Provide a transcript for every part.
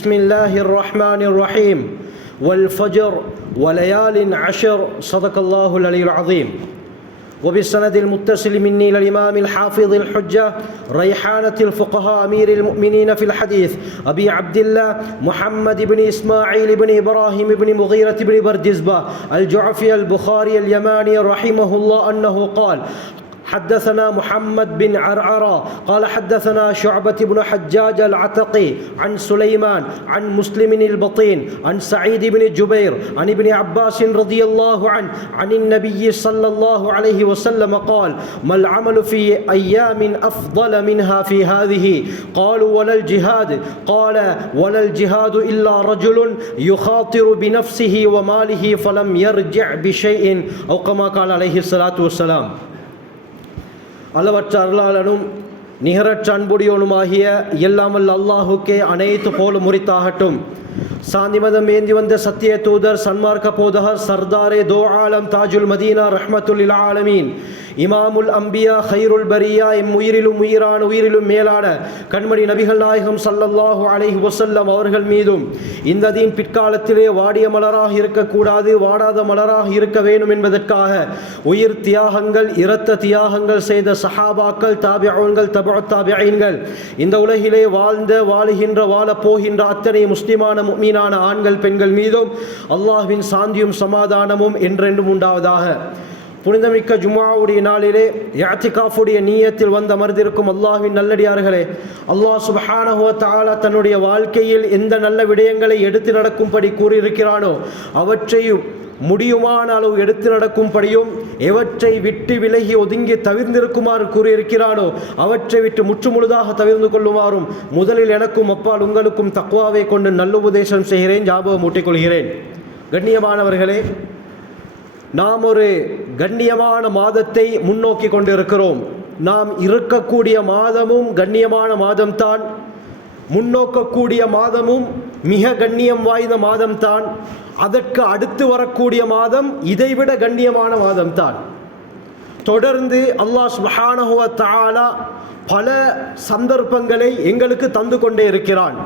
بسم الله الرحمن الرحيم والفجر وليال عشر صدق الله العلي العظيم. وبالسند المتصل مني إلى الإمام الحافظ الحجة ريحانة الفقهاء أمير المؤمنين في الحديث أبي عبد الله محمد بن إسماعيل بن إبراهيم بن مغيرة بن بردزبة الجعفي البخاري اليماني رحمه الله أنه قال: حدثنا محمد بن عرعرة قال حدثنا شعبة بن حجاج العتقي عن سليمان عن مسلم البطين عن سعيد بن جبير عن ابن عباس رضي الله عنه عن النبي صلى الله عليه وسلم قال: ما العمل في أيام أفضل منها في هذه؟ قالوا: ولا الجهاد؟ قال: ولا الجهاد إلا رجل يخاطر بنفسه وماله فلم يرجع بشيء أو كما قال عليه الصلاة والسلام. அளவற்ற அருளாளனும் நிகரற்ற அன்புடையோனுமாகிய எல்லாமல் அல்லாஹுக்கே அனைத்து போலும் முறித்தாகட்டும். சாந்தி மதம் ஏந்தி வந்த சத்திய தூதர் சன்மார்க்க போதகர் சர்தாரே தோ ஆலம் தாஜுல் மதீனா ரஹ்மத்துல் ஆலமீன் இமாமுல் அம்பியா ஹைருல் பரியா எம் உயிரிலும் உயிரான உயிரிலும் மேலான கண்மணி நபிகள் நாயகம் ஸல்லல்லாஹு அலைஹி வஸல்லம் அவர்கள் மீதும் இந்த தீன் பிற்காலத்திலே வாடிய மலராக இருக்கக்கூடாது, வாடாத மலராக இருக்க வேண்டும் என்பதற்காக உயிர் தியாகங்கள் இரத்த தியாகங்கள் செய்த சஹாபாக்கள் தாபிஊன்கள் தபுத் தாபிஈன்கள் இந்த உலகிலே வாழ்ந்த வாழுகின்ற வாழப் போகின்ற அத்தனை முஸ்லிமான முஃமினான ஆண்கள் பெண்கள் மீதும் அல்லாஹ்வின் சாந்தியும் சமாதானமும் என்றென்றும் உண்டாவதாக. புனிதமிக்க ஜும்ஆவுடைய நாளிலே இஅ்திகாஃபுடைய நியத்தில் வந்து அமர்ந்திருக்கும் அல்லாஹ்வின் நல்லடியார்களே, அல்லாஹ் சுப்ஹானஹு வ தஆலா தன்னுடைய வாழ்க்கையில் எந்த நல்ல விடயங்களை எடுத்து நடக்கும்படி கூறியிருக்கிறானோ அவற்றை முடியுமான அளவு எடுத்து நடக்கும்படியும் எவற்றை விட்டு விலகி ஒதுங்கி தவிர்ந்திருக்குமாறு கூறியிருக்கிறானோ அவற்றை விட்டு முற்றுமுழுதாக தவிர்ந்து கொள்ளுமாறும் முதலில் எனக்கும் அப்பால் உங்களுக்கும் தக்வாவை கொண்டு நல்லுபதேசம் செய்கிறேன், ஞாபகம் ஊட்டிக்கொள்கிறேன். கண்ணியமானவர்களே, நாம் ஒரு கண்ணியமான மாதத்தை முன்னோக்கி கொண்டிருக்கிறோம். நாம் இருக்கக்கூடிய மாதமும் கண்ணியமான மாதம்தான், முன்னோக்கக்கூடிய மாதமும் மிக கண்ணியம் வாய்ந்த மாதம்தான், அதற்கு அடுத்து வரக்கூடிய மாதம் இதைவிட கண்ணியமான மாதம்தான். தொடர்ந்து அல்லாஹ் சுப்ஹானஹு வ தஆலா பல சந்தர்ப்பங்களை எங்களுக்கு தந்து கொண்டே இருக்கிறான்.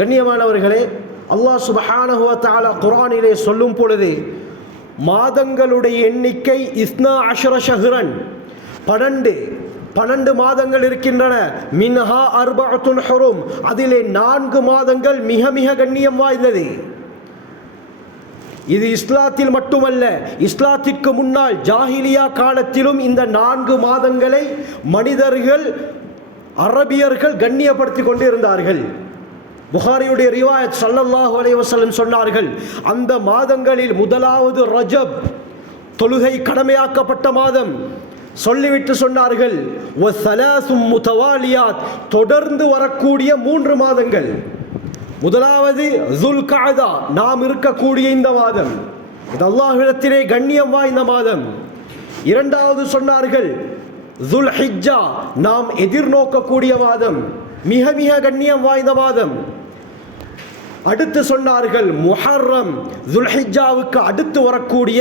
கண்ணியமானவர்களே, அல்லாஹ் சுப்ஹானஹு வ தஆலா குர்ஆனிலே சொல்லும் பொழுது மாதங்களுடைய எண்ணிக்கை 12 ஷஹ்ரன் 12 மாதங்கள் இருக்கின்றன. மின்ஹா அர்பஅத்துன் ஹுரும், அதிலே 4 மாதங்கள் மிக மிக கண்ணியம் வாய்ந்தது. இது இஸ்லாத்தில் மட்டுமல்ல, இஸ்லாத்திற்கு முன்னால் ஜாஹிலியா காலத்திலும் இந்த 4 மாதங்களை மனிதர்கள் அரபியர்கள் கண்ணியப்படுத்தி கொண்டிருந்தார்கள். புகாரியுடைய ரிவாயத் ஸல்லல்லாஹு அலைஹி வஸல்லம் சொன்னார்கள், அந்த மாதங்களில் முதலாவது ரஜப், தொழுகை கடமையாக்கப்பட்ட மாதம். சொல்லிவிட்டு சொன்னார்கள், வஸலாசும் முத்தவாலியாத், தொடர்ந்து வரக்கூடிய 3 மாதங்கள். முதலாவது ஸுல்கஅதா, நாம் இருக்கக்கூடிய இந்த மாதம், இது அல்லாஹ்விடத்திலே கண்ணியம் வாய்ந்த மாதம். இரண்டாவது சொன்னார்கள் ஸுல்ஹிஜ்ஜா, நாம் எதிர்நோக்கக்கூடிய மாதம், மிக மிக கண்ணியம் வாய்ந்த மாதம். அடுத்து சொன்னார்கள் முஹர்ரம், ஸுல்ஹிஜ்ஜாவுக்கு அடுத்து வரக்கூடிய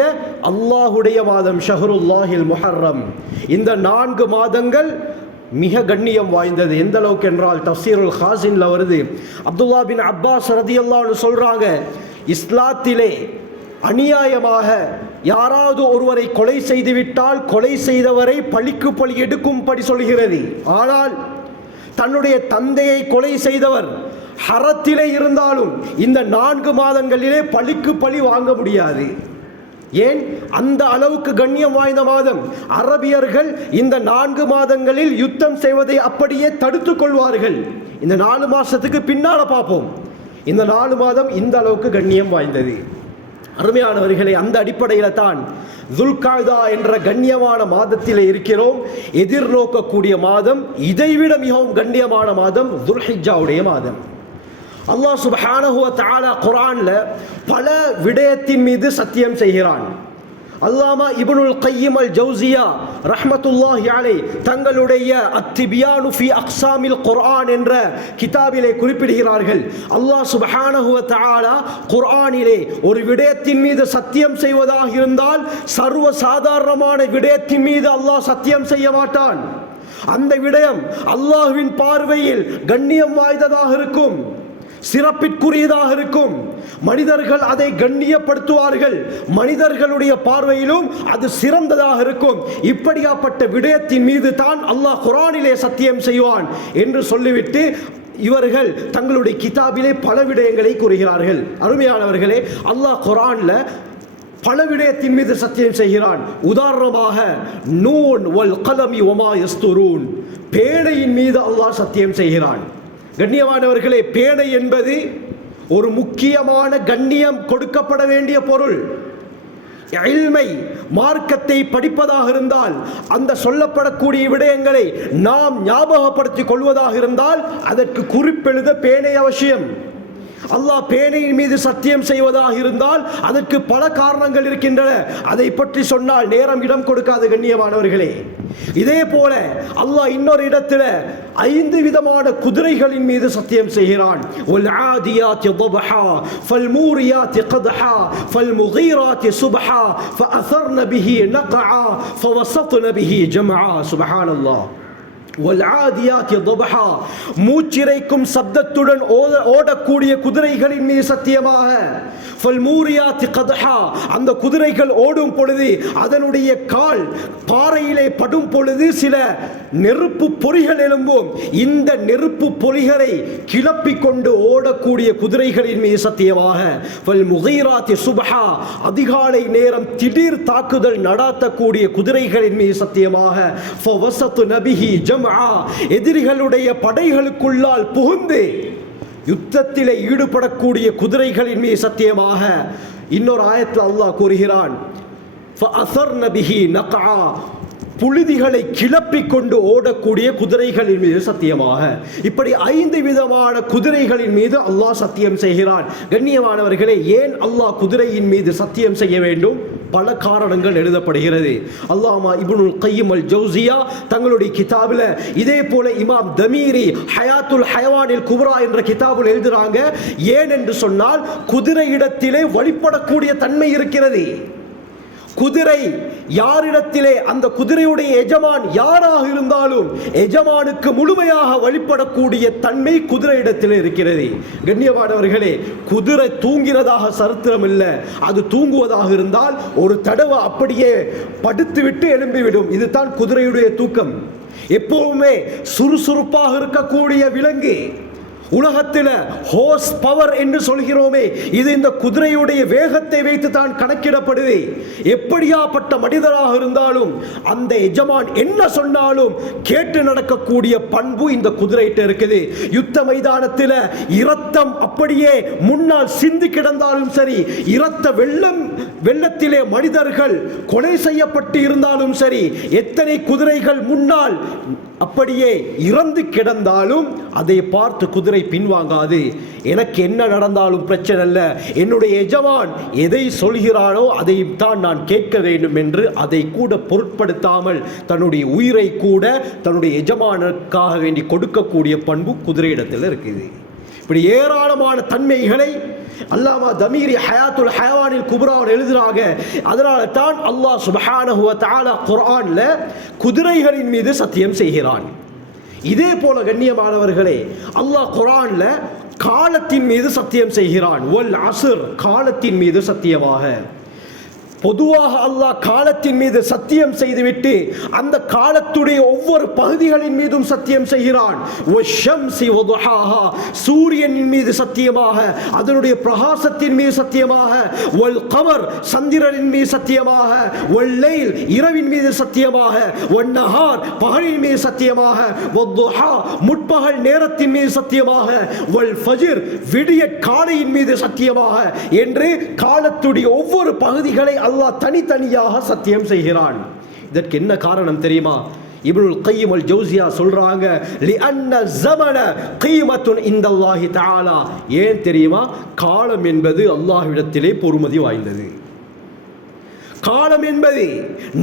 அல்லாஹுடைய மாதம் ஷஹ்ருல்லாஹில் முஹர்ரம். இந்த 4 மாதங்கள் மிக கண்ணியம் வாய்ந்தது. எந்த அளவுக்கு என்றால் தஃசீருல் ஹாஸின்ல வருது, அப்துல்லா பின் அப்பாஸ் ரதியல்லாஹு அன்ஹு சொல்றாங்க, இஸ்லாத்திலே அநியாயமாக யாராவது ஒருவரை கொலை செய்துவிட்டால் கொலை செய்தவரை பழிக்கு பழி எடுக்கும்படி சொல்கிறது. ஆனால் தன்னுடைய தந்தையை கொலை செய்தவர் ஹரத்திலே இருந்தாலும் இந்த 4 மாதங்களிலே பழிக்கு பழி வாங்க முடியாது. ஏன்? அந்த அளவுக்கு கண்ணியம் வாய்ந்த மாதம். அரபியர்கள் இந்த 4 மாதங்களில் யுத்தம் செய்வதை அப்படியே தடுத்து கொள்வார்கள். இந்த 4 மாசத்துக்கு பின்னால பார்ப்போம். இந்த 4 மாதம் இந்த அளவுக்கு கண்ணியம் வாய்ந்தது. அருமையானவர்களை, அந்த அடிப்படையில் தான் ஸுல்கஅதா என்ற கண்ணியமான மாதத்தில் இருக்கிறோம். எதிர்நோக்கக்கூடிய மாதம், இதைவிட மிகவும் கண்ணியமான மாதம் ஸுல்ஹிஜ்ஜாவுடைய மாதம். அல்லாஹ் சுப்ஹானஹு வ தஆலா குர்ஆன்ல பல விடயத்தின் மீது சத்தியம் செய்கிறான். அல்லாமா இப்னுல் கய்யிம் அல் ஜௌசியா ரஹ்மத்துல்லாஹி அலைஹி தங்களுடைய அத்திபியானு ஃபி அக்ஸாமில் குர்ஆன் என்ற கிதாபிலே குறிப்பிடுகிறார்கள், அல்லாஹ் சுப்ஹானஹு வ தஆலா குர்ஆனிலே ஒரு விடயத்தின் மீது சத்தியம் செய்வதாக இருந்தால் சர்வ சாதாரணமான விடயத்தின் மீது அல்லாஹ் சத்தியம் செய்ய மாட்டான். அந்த விடயம் அல்லாஹ்வின் பார்வையில் கண்ணியம் வாய்ந்ததாக இருக்கும். சிறப்பிற்குரியதாக இருக்கும். மனிதர்கள் அதை கண்ணியப்படுத்துவார்கள், மனிதர்களுடைய பார்வையிலும் அது சிறந்ததாக இருக்கும். இப்படியாப்பட்ட விடயத்தின் மீது தான் அல்லாஹ் குர்ஆனிலே சத்தியம் செய்வான் என்று சொல்லிவிட்டு இவர்கள் தங்களுடைய கிதாபிலே பல விடயங்களை கூறுகிறார்கள். அருமையானவர்களே, அல்லாஹ் குர்ஆன்ல பல விடயத்தின் மீது சத்தியம் செய்கிறான். உதாரணமாக நூன் வல் கலமி வமா யஸ்துரூன், பேழையின் மீது அல்லாஹ் சத்தியம் செய்கிறான். கண்ணியமானவர்களே, பேழை என்பது ஒரு முக்கியமான கண்ணியம் கொடுக்கப்பட வேண்டிய பொருள். இல்மை, மார்க்கத்தை படிப்பதாக இருந்தால் அந்த சொல்லப்படக்கூடிய விடயங்களை நாம் ஞாபகப்படுத்திக் கொள்வதாக இருந்தால் அதற்கு குறிப்பெழுத பேணை அவசியம். அல்லாஹ் பேணையின் மீது சத்தியம் செய்வதாக இருந்தால் அதற்கு பல காரணங்கள் இருக்கின்றன. அதை பற்றி சொன்னால் நேரம் இடம் கொடுக்காத கண்ணியமானவர்களே. இதே போல அல்லாஹ் இன்னொரு இடத்துல 5 விதமான குதிரைகளின் மீது சத்தியம் செய்கிறான். வல் ஆதியாத்தி ضبحا فالموريات قدحا فالمغيرات صبحا فأثرن به نقعا فوسطن به جمعا. سبحان الله. மூச்சிரைக்கும் சப்தத்துடன் ஓடக்கூடிய குதிரைகளின் மீது சத்தியமாக, அந்த குதிரைகள் ஓடும் பொழுது அதனுடைய கால் பாறையிலே படும் பொழுது சில நெருப்பு பொறிகள் எழும்பும். இந்த நெருப்பு பொறிகளை கிளப்பிக் கொண்டு ஓடக்கூடிய குதிரைகளின் மீது சத்தியமாக, அதிகாலை நேரம் திடீர் தாக்குதல் நடாத்தக்கூடிய குதிரைகளின் மீது சத்தியமாக, எதிரிகளுடைய படைகளுக்குள்ளால் புகுந்து யுத்தத்திலே ஈடுபடக்கூடிய குதிரைகளின் மீது சத்தியமாக. இன்னொரு ஆயத்தில் அல்லாஹ் கூறுகிறான், புழுதிகளை கிளப்பிக் கொண்டு ஓடக்கூடிய குதிரைகளின் மீது சத்தியமாக. இப்படி 5 விதமான குதிரைகளின் மீது அல்லாஹ் சத்தியம் செய்கிறான். கண்ணியமானவர்களே, ஏன் அல்லாஹ் குதிரையின் மீது சத்தியம் செய்ய வேண்டும்? பல காரணங்கள் எழுதப்படுகிறது. அல்லாமா இப்னுல் கய்யிம் அல் ஜௌசியா தங்களுடைய கிதாபில், இதே போல இமாம் தமீரி ஹயாத்துல் ஹயவானில் குப்ரா என்ற கிதாபில் எழுதுறாங்க. ஏன் என்று சொன்னால் குதிரையிடத்திலே வழிபடக்கூடிய தன்மை இருக்கிறது. குதிரை யாரிடத்திலே, அந்த குதிரையுடைய எஜமான் யாராக இருந்தாலும் எஜமானுக்கு முழுமையாக வழிபடக்கூடிய தன்மை குதிரையிடத்திலே இருக்கிறது. கண்ணியமானவர்களே, குதிரை தூங்கிறதாக சரித்திரம் இல்லை. அது தூங்குவதாக இருந்தால் ஒரு தடவை அப்படியே படுத்துவிட்டு எழும்பிவிடும். இதுதான் குதிரையுடைய தூக்கம். எப்பவுமே சுறுசுறுப்பாக இருக்கக்கூடிய விலங்கு. உலகத்தில் ஹோஸ் பவர் என்று சொல்கிறோமே, இது இந்த குதிரையுடைய வேகத்தை வைத்து தான் கணக்கிடப்படுது. எப்படியாப்பட்ட மனிதராக இருந்தாலும் அந்த எஜமான் என்ன சொன்னாலும் கேட்டு நடக்கக்கூடிய பண்பு இந்த குதிரையிட்ட இருக்குது. யுத்த மைதானத்தில் இரத்தம் அப்படியே முன்னால் சிந்தி கிடந்தாலும் சரி, இரத்த வெள்ளத்திலே மனிதர்கள் கொலை செய்யப்பட்டு இருந்தாலும் சரி, எத்தனை குதிரைகள் முன்னால் அப்படியே இறந்து கிடந்தாலும் அதை பார்த்து குதிரை பின்வாங்காது. எனக்கு என்ன நடந்தாலும் பிரச்சனை இல்லை, என்னுடைய எஜமான் எதை சொல்கிறானோ அதை தான் நான் கேட்க வேண்டும் என்று அதை கூட பொருட்படுத்தாமல் தன்னுடைய உயிரை கூட தன்னுடைய எஜமானுக்காக வேண்டி கொடுக்கக்கூடிய பண்பு குதிரையிடத்தில் இருக்குது. இப்படி ஏராளமான தன்மைகளை அல்லாமா தமீரி ஹயாத்துல் ஹயவானில் குப்ராவில் எழுதுறாங்க. அதனால தான் அல்லாஹ் சுப்ஹானஹு வ தஆலா குர்ஆன்ல குதிரைகளின் மீது சத்தியம் செய்கிறான். இதே போல கண்ணியமானவர்களே, அல்லாஹ் குர்ஆன்ல காலத்தின் மீது சத்தியம் செய்கிறான். வல் அஸ்ர், காலத்தின் மீது சத்தியமாக. பொதுவாக அல்லாஹ் காலத்தின் மீது சத்தியம் செய்துவிட்டு அந்த காலத்துடைய ஒவ்வொரு பகுதிகளின் மீதும் சத்தியம் செய்கிறான். சூரியனின் மீது சத்தியமாக, அதனுடைய பிரகாசத்தின் மீது சத்தியமாக. வல் கமர், சந்திரனின் மீது சத்தியமாக. வல் லைல், இரவின் மீது சத்தியமாக. வன் நஹார், பகலின் மீது சத்தியமாக. வத்துஹா, முற்பகல் நேரத்தின் மீது சத்தியமாக. வல் ஃபஜ்ர், விடிய காலையின் மீது சத்தியமாக என்று காலத்துடைய ஒவ்வொரு பகுதிகளை அல்லாஹ் தனித்தனியாக சத்தியம் செய்கிறான். இதற்கு என்ன காரணம் தெரியுமா? இப்னுல் கய்யிம் அல் ஜௌசியா சொல்றாங்க, லிஅன்ன ஸமன கீமத்துன் இன்தல்லாஹி தஆலா. ஏன் தெரியுமா? காலம் என்பது அல்லாஹ்விடத்திலே பொறுமதி வாய்ந்தது. காலம் என்பது,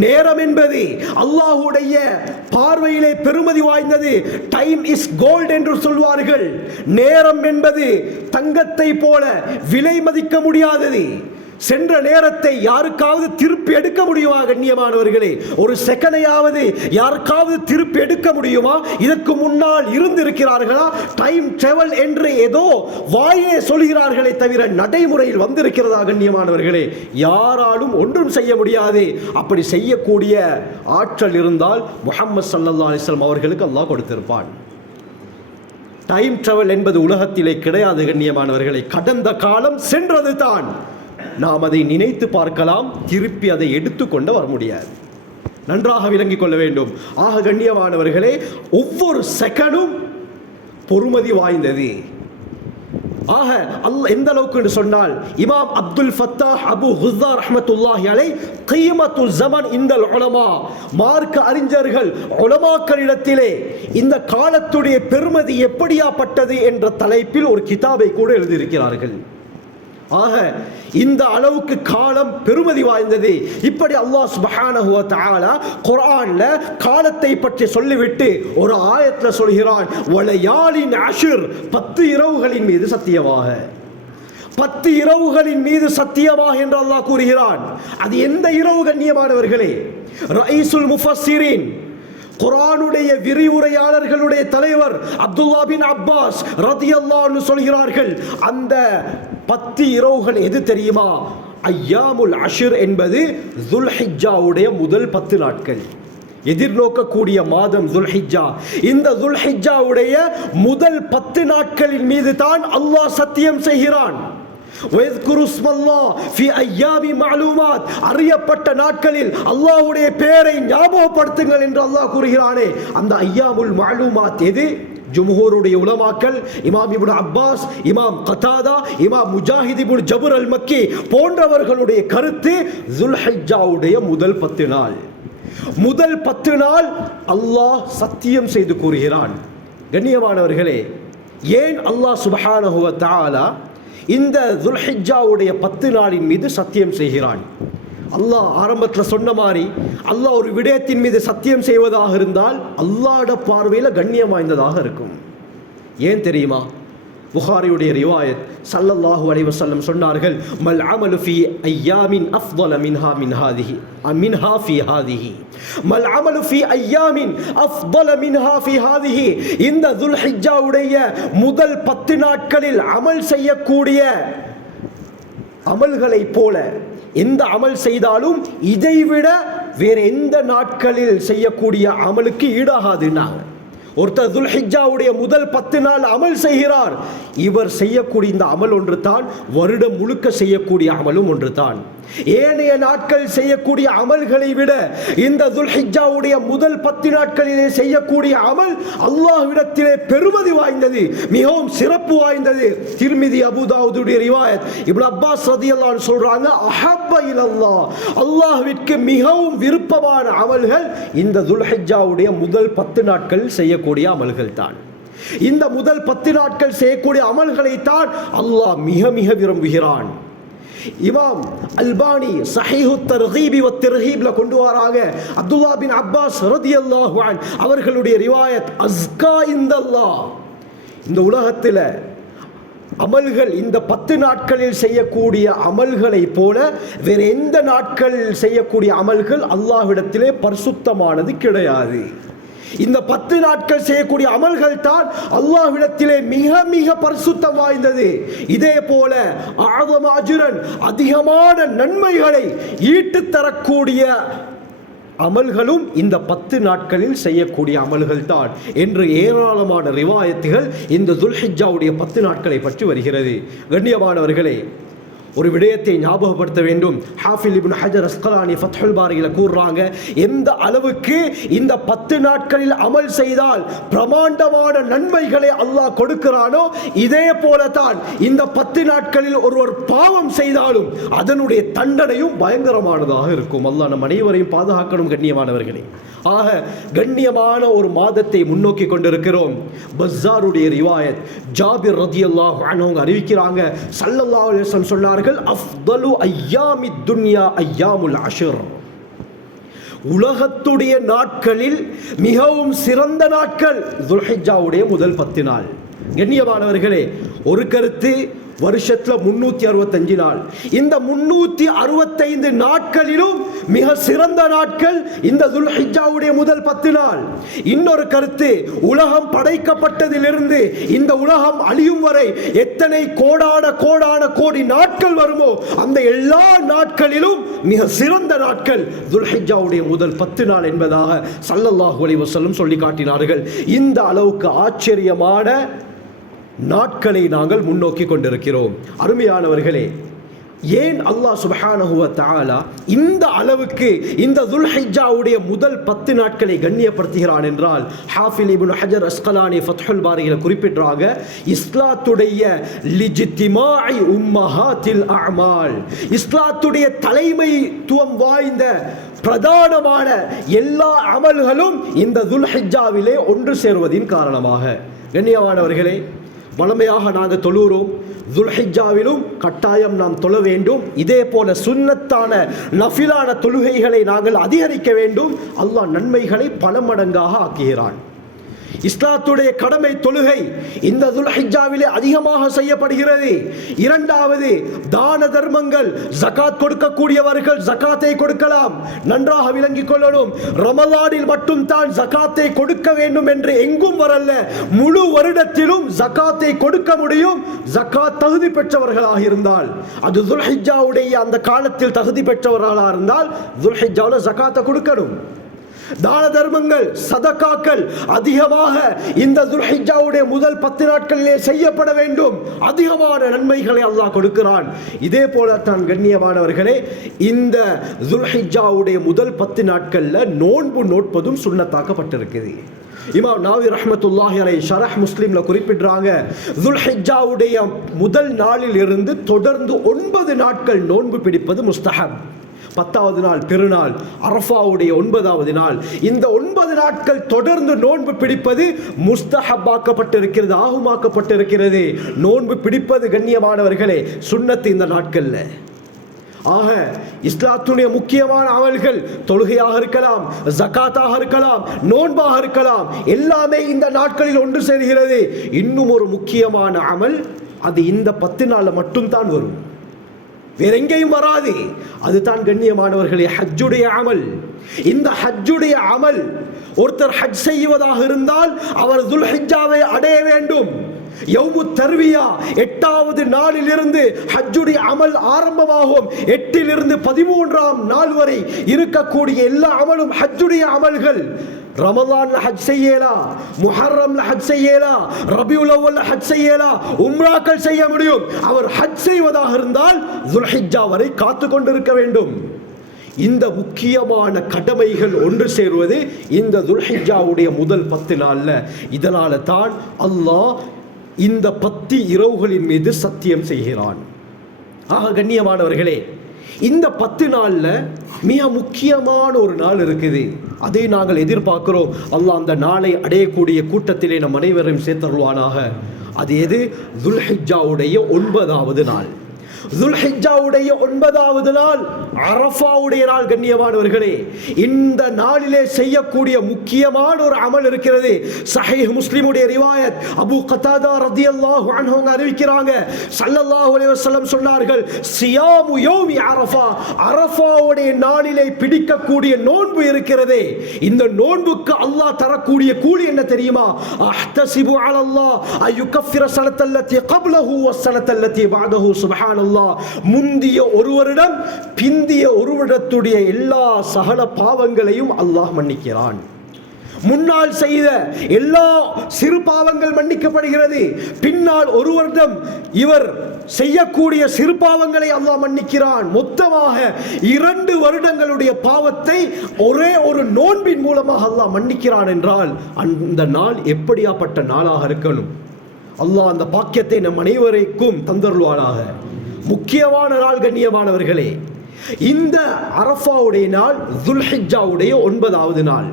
நேரம் என்பது அல்லாஹ்வுடைய பார்வையிலே பெருமதி வாய்ந்தது. டைம் இஸ் கோல்ட் என்று சொல்வார்கள். நேரம் என்பது தங்கத்தை போல விலை மதிக்க முடியாதது. சென்ற நேரத்தை யாருக்காவது திருப்பி எடுக்க முடியுமா கண்ணியமானவர்களே? ஒரு செகண்டையாவது யாருக்காவது திருப்பி எடுக்க முடியுமா? இதற்கு முன்னால் இருந்திருக்கிறார்களா? டைம் டிராவல் என்று ஏதோ வாயே சொல்கிறார்களே தவிர நடைமுறையில் வந்திருக்கிறதா கண்ணியமானவர்களே? யாராலும் ஒன்றும் செய்ய முடியாது. அப்படி செய்யக்கூடிய ஆற்றல் இருந்தால் முஹம்மது ஸல்லல்லாஹு அலைஹி வஸல்லம் அவர்களுக்கு அல்லாஹ் கொடுத்திருப்பான். டைம் டிராவல் என்பது உலகத்திலே கிடையாது கண்ணியமானவர்களை. கடந்த காலம் சென்றது தான். நாம் அதை நினைத்து பார்க்கலாம், திருப்பி அதை எடுத்துக்கொண்டு வர முடியாது. நன்றாக விளங்கிக் கொள்ள வேண்டும். ஆக கண்ணியமானவர்களே, ஒவ்வொரு செகண்டும் பொறுமதி வாய்ந்தது. ஆக அல்லாஹ் எந்த அளவுக்கு என்று சொன்னால், இமாம் அப்துல் ஃபத்தாஹ் அபு ஹுஸ்ஸா ரஹ்மத்துல்லாஹி அலைஹி கீமத்துல் ஸமன் இந்தல் உலமா, மார்க்க அறிஞர்கள் உலமாக்களிடத்திலே இந்த காலத்துடைய பெருமதி எப்படியாப்பட்டது என்ற தலைப்பில் ஒரு கிதாபை கூட எழுதியிருக்கிறார்கள். ஆக இந்த அளவுக்கு காலம் பெருமதி வாய்ந்தது. இப்படி அல்லாஹ் சுப்ஹானஹு வ தஆலா குர்ஆன்ல காலத்தை பற்றி சொல்லிவிட்டு ஒரு ஆயத்துல சொல்கிறான், வலயாலின் அஷ்ர், 10 இரவுகளின் மீது சத்தியமாக. 10 இரவுகளின் மீது சத்தியமாக என்று அல்லாஹ் கூறுகிறான். அது எந்த இரவு கண்ணியமானவர்களே? ரயீசுல் முஃபஸ்ஸிரீன், குர்ஆனுடைய விரிவுரையாளர்களுடைய தலைவர் அப்துல்லாஹ் பின் அப்பாஸ் ரலியல்லாஹு அன்ஹு சொல்கிறார்கள், அந்த 10 இரவுகள் எது தெரியுமா? ஐயாமுல் அஷ்ர் என்பது துல்ஹிஜ்ஜாவுடைய முதல் 10 நாட்கள். எதிர்நோக்கக்கூடிய மாதம் துல்ஹிஜ்ஜா. இந்த துல்ஹிஜ்ஜாவுடைய முதல் 10 நாட்களின் மீது தான் அல்லாஹ் சத்தியம் செய்கிறான். அறியப்பட்ட நாட்களில் அல்லாஹ்வுடைய பெயரை ஞாபகப்படுத்துங்கள் என்று அல்லாஹ் கூறுகிறானே, அந்த ஐயாமுல் மஅலூமாத் எது? ஜும்ஹூருடைய உலமாக்கள், இமாம் இப்னு அப்பாஸ், இமாம் கதாதா, இமாம் முஜாஹித் இப்னு ஜபர் அல் மக்கி போன்றவர்களுடைய கருத்து துல்ஹிஜ்ஜாவுடைய முதல் 10 நாள். முதல் 10 நாள் அல்லாஹ் சத்தியம் செய்து கூறுகிறான். கண்ணியமானவர்களே, ஏன் அல்லாஹ் சுப்ஹானஹு வ தஆலா இந்த துல்ஹிஜ்ஜாவுடைய 10 நாளின் மீது சத்தியம் செய்கிறான்? அல்லாஹ் ஆரம்பத்தில் சொன்ன மாதிரி அல்லாஹ் ஒரு விடயத்தின் மீது சத்தியம் செய்வதாக இருந்தால் அல்லாஹ்வுடைய பார்வையில் கண்ணியம் வாய்ந்ததாக இருக்கும். ஏன் தெரியுமா? புகாரியுடைய ரிவாயத், ஸல்லல்லாஹு அலைஹி வஸல்லம் சொன்னார்கள், மல் அமலு ஃபீ அய்யாமின் அஃதல மின்ஹா ஃபீ ஹாதிஹி, மல் அமலு ஃபீ அய்யாமின் அஃதல மின்ஹா ஃபீ ஹாதிஹி. இந்த துல்ஹிஜ்ஜாவுடைய முதல் 10 நாட்களில் அமல் செய்யக்கூடிய அமல்களை போல எந்த அமல் செய்தாலும் இதைவிட வேற எந்த நாட்களில் செய்யக்கூடிய அமலுக்கு ஈடாகாதுன்னாங்க. ஒருத்தர் துல்ஹிஜ்ஜாவுடைய முதல் 10 நாள் அமல் செய்கிறார், இவர் செய்யக்கூடிய இந்த அமல் ஒன்று தான், வருடம் முழுக்க செய்யக்கூடிய அமலும் ஒன்று தான். ஏனைய நாட்கள் செய்யக்கூடிய அமல்களை விட இந்த துல்ஹிஜ்ஜாவுடைய முதல் 10 நாட்களிலே செய்யக்கூடிய அமல் அல்லாஹ்விடத்திலே பெருமதி வாய்ந்தது, மிகவும் சிறப்பு வாய்ந்தது. திர்மிதி, அபூதாவுதுடைய ரிவாயத், இப்னு அப்பாஸ் ரலியல்லாஹு அன்ஹு சொல்றாங்க, அஹப்ப இலல்லாஹ், அல்லாஹ்விற்கு மிகவும் விருப்பமான அமல்கள் இந்த துல்ஹிஜ்ஜாவுடைய முதல் 10 நாட்கள் செய்யக்கூடிய அமல்கள் தான். இந்த முதல் 10 நாட்கள் செய்யக்கூடிய அமல்களை தான் அல்லாஹ் மிக மிக விரும்புகிறான். இமாம் அல்பானி ஸஹீஹு தர்கீப் வ தர்ஹீப்ல கொண்டு வராங்க, அப்துல்லாஹ் பின் அப்பாஸ் ரலியல்லாஹு அன்ஹு அவர்களுடைய ரிவாயத், அஸ்கா இந்தல்லாஹ், இந்த உலகத்தில் அமல்கள் இந்த 10 நாட்களில் செய்யக்கூடிய அமல்களை போல வேற எந்த நாட்களில் செய்யக்கூடிய அமல்கள் அல்லாஹ்விடத்திலே பரிசுத்தமானது கிடையாது. இந்த 10 நாட்கள் செய்யக்கூடிய அமல்கள் தான் அல்லாஹ்விடத்திலே மிக மிக பரிசுத்தம் வாய்ந்தது. இதே போல ஆதம அஜ்ரன், அதிகமான நன்மைகளை ஈட்டு தரக்கூடிய அமல்களும் இந்த 10 நாட்களில் செய்யக்கூடிய அமல்கள் தான் என்று ஏராளமான ரிவாயத்துகள் இந்த துல்ஹிஜ்ஜாவுடைய 10 நாட்களை பற்றி வருகிறது. கண்ணியமானவர்களே, ஒரு விடயத்தை ஞாபகப்படுத்த வேண்டும். ஹாஃபில் இப்னு ஹஜர் அஸ்கலானி ஃபத்ஹுல் பாரியில கூறுறாங்க, எந்த அளவுக்கு இந்த 10 நாட்களில் அமல் செய்தால் பிரமாண்டமான நன்மைகளை அல்லாஹ் கொடுக்கிறானோ, இதே போலதான் இந்த 10 நாட்களில் ஒருவர் பாவம் செய்தாலும் அதனுடைய தண்டனையும் பயங்கரமானதாக இருக்கும். அல்லாஹ் நம் அனைவரையும் பாதுகாக்கணும் கண்ணியமானவர்களே. ஆக கண்ணியமான ஒரு மாதத்தை முன்னோக்கி கொண்டிருக்கிறோம். பஸ்ஸாருடைய ரிவாயத், ஜாபிர் ரலியல்லாஹு அன்ஹு அறிவிக்கிறாங்க, ஸல்லல்லாஹு அலைஹி வஸல்லம் சொன்னார்கள், அஃதலு அய்யாமித் துன்யா அய்யாமுல் அஷ்ர், உலகத்துடைய நாட்களில் மிகவும் சிறந்த நாட்கள் துல்ஹிஜ்ஜாவுடைய முதல் 10 நாள். கண்ணியமானவர்களே, ஒரு கருத்து வருஷத்துல 365 நாள். இந்த 365 நாட்களிலும் மிக சிறந்த நாட்கள் இந்த துல்ஹிஜ்ஜாவுடைய முதல் 10 நாள். இன்னொரு கருத்து, உலகம் படைக்கப்பட்டதிலிருந்து இந்த உலகம் அழியும் வரை எத்தனை கோடான கோடி நாட்கள் வருமோ அந்த எல்லா நாட்களிலும் மிக சிறந்த நாட்கள் துல்ஹிஜ்ஜாவுடைய முதல் 10 நாள் என்பதாக ஸல்லல்லாஹு அலைஹி வஸல்லம் சொல்லி காட்டினார்கள். இந்த அளவுக்கு ஆச்சரியமான நாட்களை நாங்கள் முன்னோக்கி கொண்டிருக்கிறோம். அருமையானவர்களே, ஏன் அல்லாஹ் சுப்ஹானஹு வ தஆலா இந்த அளவுக்கு இந்த துல்ஹிஜ்ஜாவுடைய முதல் 10 நாட்களை கண்ணியப்படுத்துகிறான் என்றால், ஹாஃபில் இப்னு ஹஜர் அஸ்கலானி ஃபத்ஹுல் பாரியில குறிப்பிடுறாங்க, இஸ்லாத்துடைய லிஜ்திமாஇ உம்மஹாத்தில் அஅமால், இஸ்லாத்துடைய தலைமைத்துவம் வாய்ந்த பிரதானமான எல்லா அமல்களும் இந்த துல்ஹிஜ்ஜாவிலே ஒன்று சேருவதின் காரணமாக. கண்ணியமானவர்களே, வளமையாக நாங்கள் தொழுகிறோம், துல்ஹிஜ்ஜாவிலும் கட்டாயம் நாம் தொழ வேண்டும். இதே போல சுன்னத்தான நஃபிலான தொழுகைகளை நாங்கள் அதிகரிக்க வேண்டும். அல்லாஹ் நன்மைகளை பல மடங்காக ஆக்குகிறான். இஸ்லாத்துடைய கடமை தொழுகை இந்த துல்ஹிஜ்ஜாவிலே அதிகமாக செய்யப்படுகிறது. இரண்டாவது, தான தர்மங்கள், ஜகாத் கொடுக்கக்கூடியவர்கள் ஜகாத்தை கொடுக்கலாம். நன்றாக விளங்கிக் கொள்ளணும், ரமலானில் மட்டும் தான் ஜகாத்தை கொடுக்க வேண்டும் என்று எங்கும் வரல்ல. முழு வருடத்திலும் ஜகாத்தை கொடுக்க முடியும். ஜகாத் தகுதி பெற்றவர்களாக இருந்தால், அது துல்ஹிஜ்ஜாவுடைய அந்த காலத்தில் தகுதி பெற்றவர்களாக இருந்தால் துல்ஹிஜ்ஜாவில் ஜகாத்தை கொடுக்கணும். தான தர்மங்கள், சதகாக்கள் அதிகமாக இந்த துல்ஹிஜ்ஜாவுடைய முதல் 10 நாட்களிலே செய்யப்பட வேண்டும். அதிகமான நன்மைகளை அல்லாஹ் கொடுக்கிறான். இதே போல தான் கண்ணியமானவர்களே, இந்த துல்ஹிஜ்ஜாவுடைய முதல் 10 நாட்கள்ல நோன்பு நோட்பதும் சுன்னத்தாக்கப்பட்டிருக்குது. இமாம் நவவி ரஹ்மத்துல்லாஹி அலைஹி ஷரஹ் முஸ்லிம்ல குறிப்பிடுறாங்க, துல்ஹிஜ்ஜாவுடைய முதல் நாளில் இருந்து தொடர்ந்து 9 நாட்கள் நோன்பு பிடிப்பது முஸ்தஹப். 10வது நாள் பெருநாள், அரஃபாவுடைய 9வது நாள், இந்த 9 நாட்கள் தொடர்ந்து நோன்பு பிடிப்பது முஸ்தஹப்பாக்கப்பட்டிருக்கிறது, ஆகுமாக்கப்பட்டிருக்கிறது. நோன்பு பிடிப்பது கண்ணியமானவர்களே சுன்னத்து இந்த நாட்கள்ல. ஆக இஸ்லாத்துடைய முக்கியமான அமல்கள் தொழுகையாக இருக்கலாம், ஜகாத்தாக இருக்கலாம், நோன்பாக இருக்கலாம், எல்லாமே இந்த நாட்களில் ஒன்று சேர்கிறது. இன்னும் ஒரு முக்கியமான அமல், அது இந்த 10 நாள்ல மட்டும்தான் வரும், வேற எங்கேயும் வராது. அதுதான் கண்ணியமானவர்களே ஹஜ்ஜுடைய அமல். இந்த ஹஜ்ஜுடைய அமல், ஒருத்தர் ஹஜ் செய்வதாக இருந்தால் அவர் துல்ஹிஜ்ஜாவை அடைய வேண்டும். யௌமு தர்வியா 8வது நாளில் இருந்து ஹஜ்ஜுடைய அமல் ஆரம்பமாகும். 8லிருந்து 13ஆம் நாள் வரை இருக்கக்கூடிய எல்லா அமலும் ஹஜ்ஜுடைய அமல்கள். ரமலான்ல ஹஜ் செய்யலாம், முஹர்ரம்ல ஹஜ் செய்யலாம், ரபியுல் அவ்வல்ல ஹஜ் செய்யலாம், உம்ராக்கள் செய்ய முடியும். அவர் ஹஜ் செய்வதாக இருந்தால் துல்ஹிஜ்ஜா வரை காத்து கொண்டிருக்க வேண்டும். இந்த முக்கியமான கடமைகள் ஒன்று சேருவது இந்த துல்ஹிஜ்ஜாவுடைய முதல் 10 நாள்ல. இதனால தான் அல்லாஹ் இந்த 10 இரவுகளின் மீது சத்தியம் செய்கிறான். ஆக கண்ணியமானவர்களே, இந்த 10 நாள்ல மிக முக்கியமான ஒரு நாள் இருக்குது. அதை நாங்கள் எதிர்பார்க்கிறோம். அல்லாஹ் அந்த நாளை அடையக்கூடிய கூட்டத்திலே நம் அனைவரையும் சேர்த்தருள்வானாக. அது எது? துல்ஹிஜ்ஜாவுடைய 9வது நாள். துல்ஹிஜ்ஜாவுடைய 9வது நாள் அரஃபாவுடைய நாள். கண்ணியமானவர்களே, இந்த நாளிலே செய்யக்கூடிய முக்கியமான ஒரு அமல் இருக்கிறது. சஹீஹ் முஸ்லிமுடைய ரிவாயத், அபூ கதாதா ரலியல்லாஹு அன்ஹு அறிவிக்கிறாங்க, ஸல்லல்லாஹு அலைஹி வஸல்லம் சொன்னார்கள், சியாமு யௌமி அரஃபா, அரஃபாவுடைய நாளிலே பிடிக்கக்கூடிய நோன்பு இருக்கிறதே, இந்த நோன்புக்கு அல்லாஹ் தரக்கூடிய கூலி என்ன தெரியுமா? அஹ்தஸிபு அலல்லாஹ் அய்யுகஃபிர ஸனத்தல்லதி கப்லஹு வஸ்ஸனத்தல்லதி பஅதஹு. சுப்ஹானல்லாஹ், முந்திய ஒரு வருடம் பிந்திய ஒரு வருடத்துடைய எல்லா சகல பாவங்களையும் அல்லாஹ் மன்னிக்கிறான். முன்னால் செய்த எல்லா சிறு பாவங்கள் மன்னிக்கப்படுகிறது. பின்னால் ஒரு வருடம் இவர் செய்யக்கூடிய சிறு பாவங்களை அல்லாஹ் மன்னிக்கிறான். மொத்தமாக 2 வருடங்களுடைய பாவத்தை ஒரே ஒரு நோன்பின் மூலமாக அல்லாஹ் மன்னிக்கிறான் என்றால் அந்த நாள் எப்படியாப்பட்ட நாளாக இருக்கணும்? அல்லாஹ் அந்த பாக்கியத்தை நம் அனைவருக்கும் தந்தருள்வானாக. முக்கியமான நாள் கண்ணியமானவர்களே, இந்த அரஃபாவுடைய நாள் துல்ஹிஜ்ஜாவுடைய 9வது நாள்.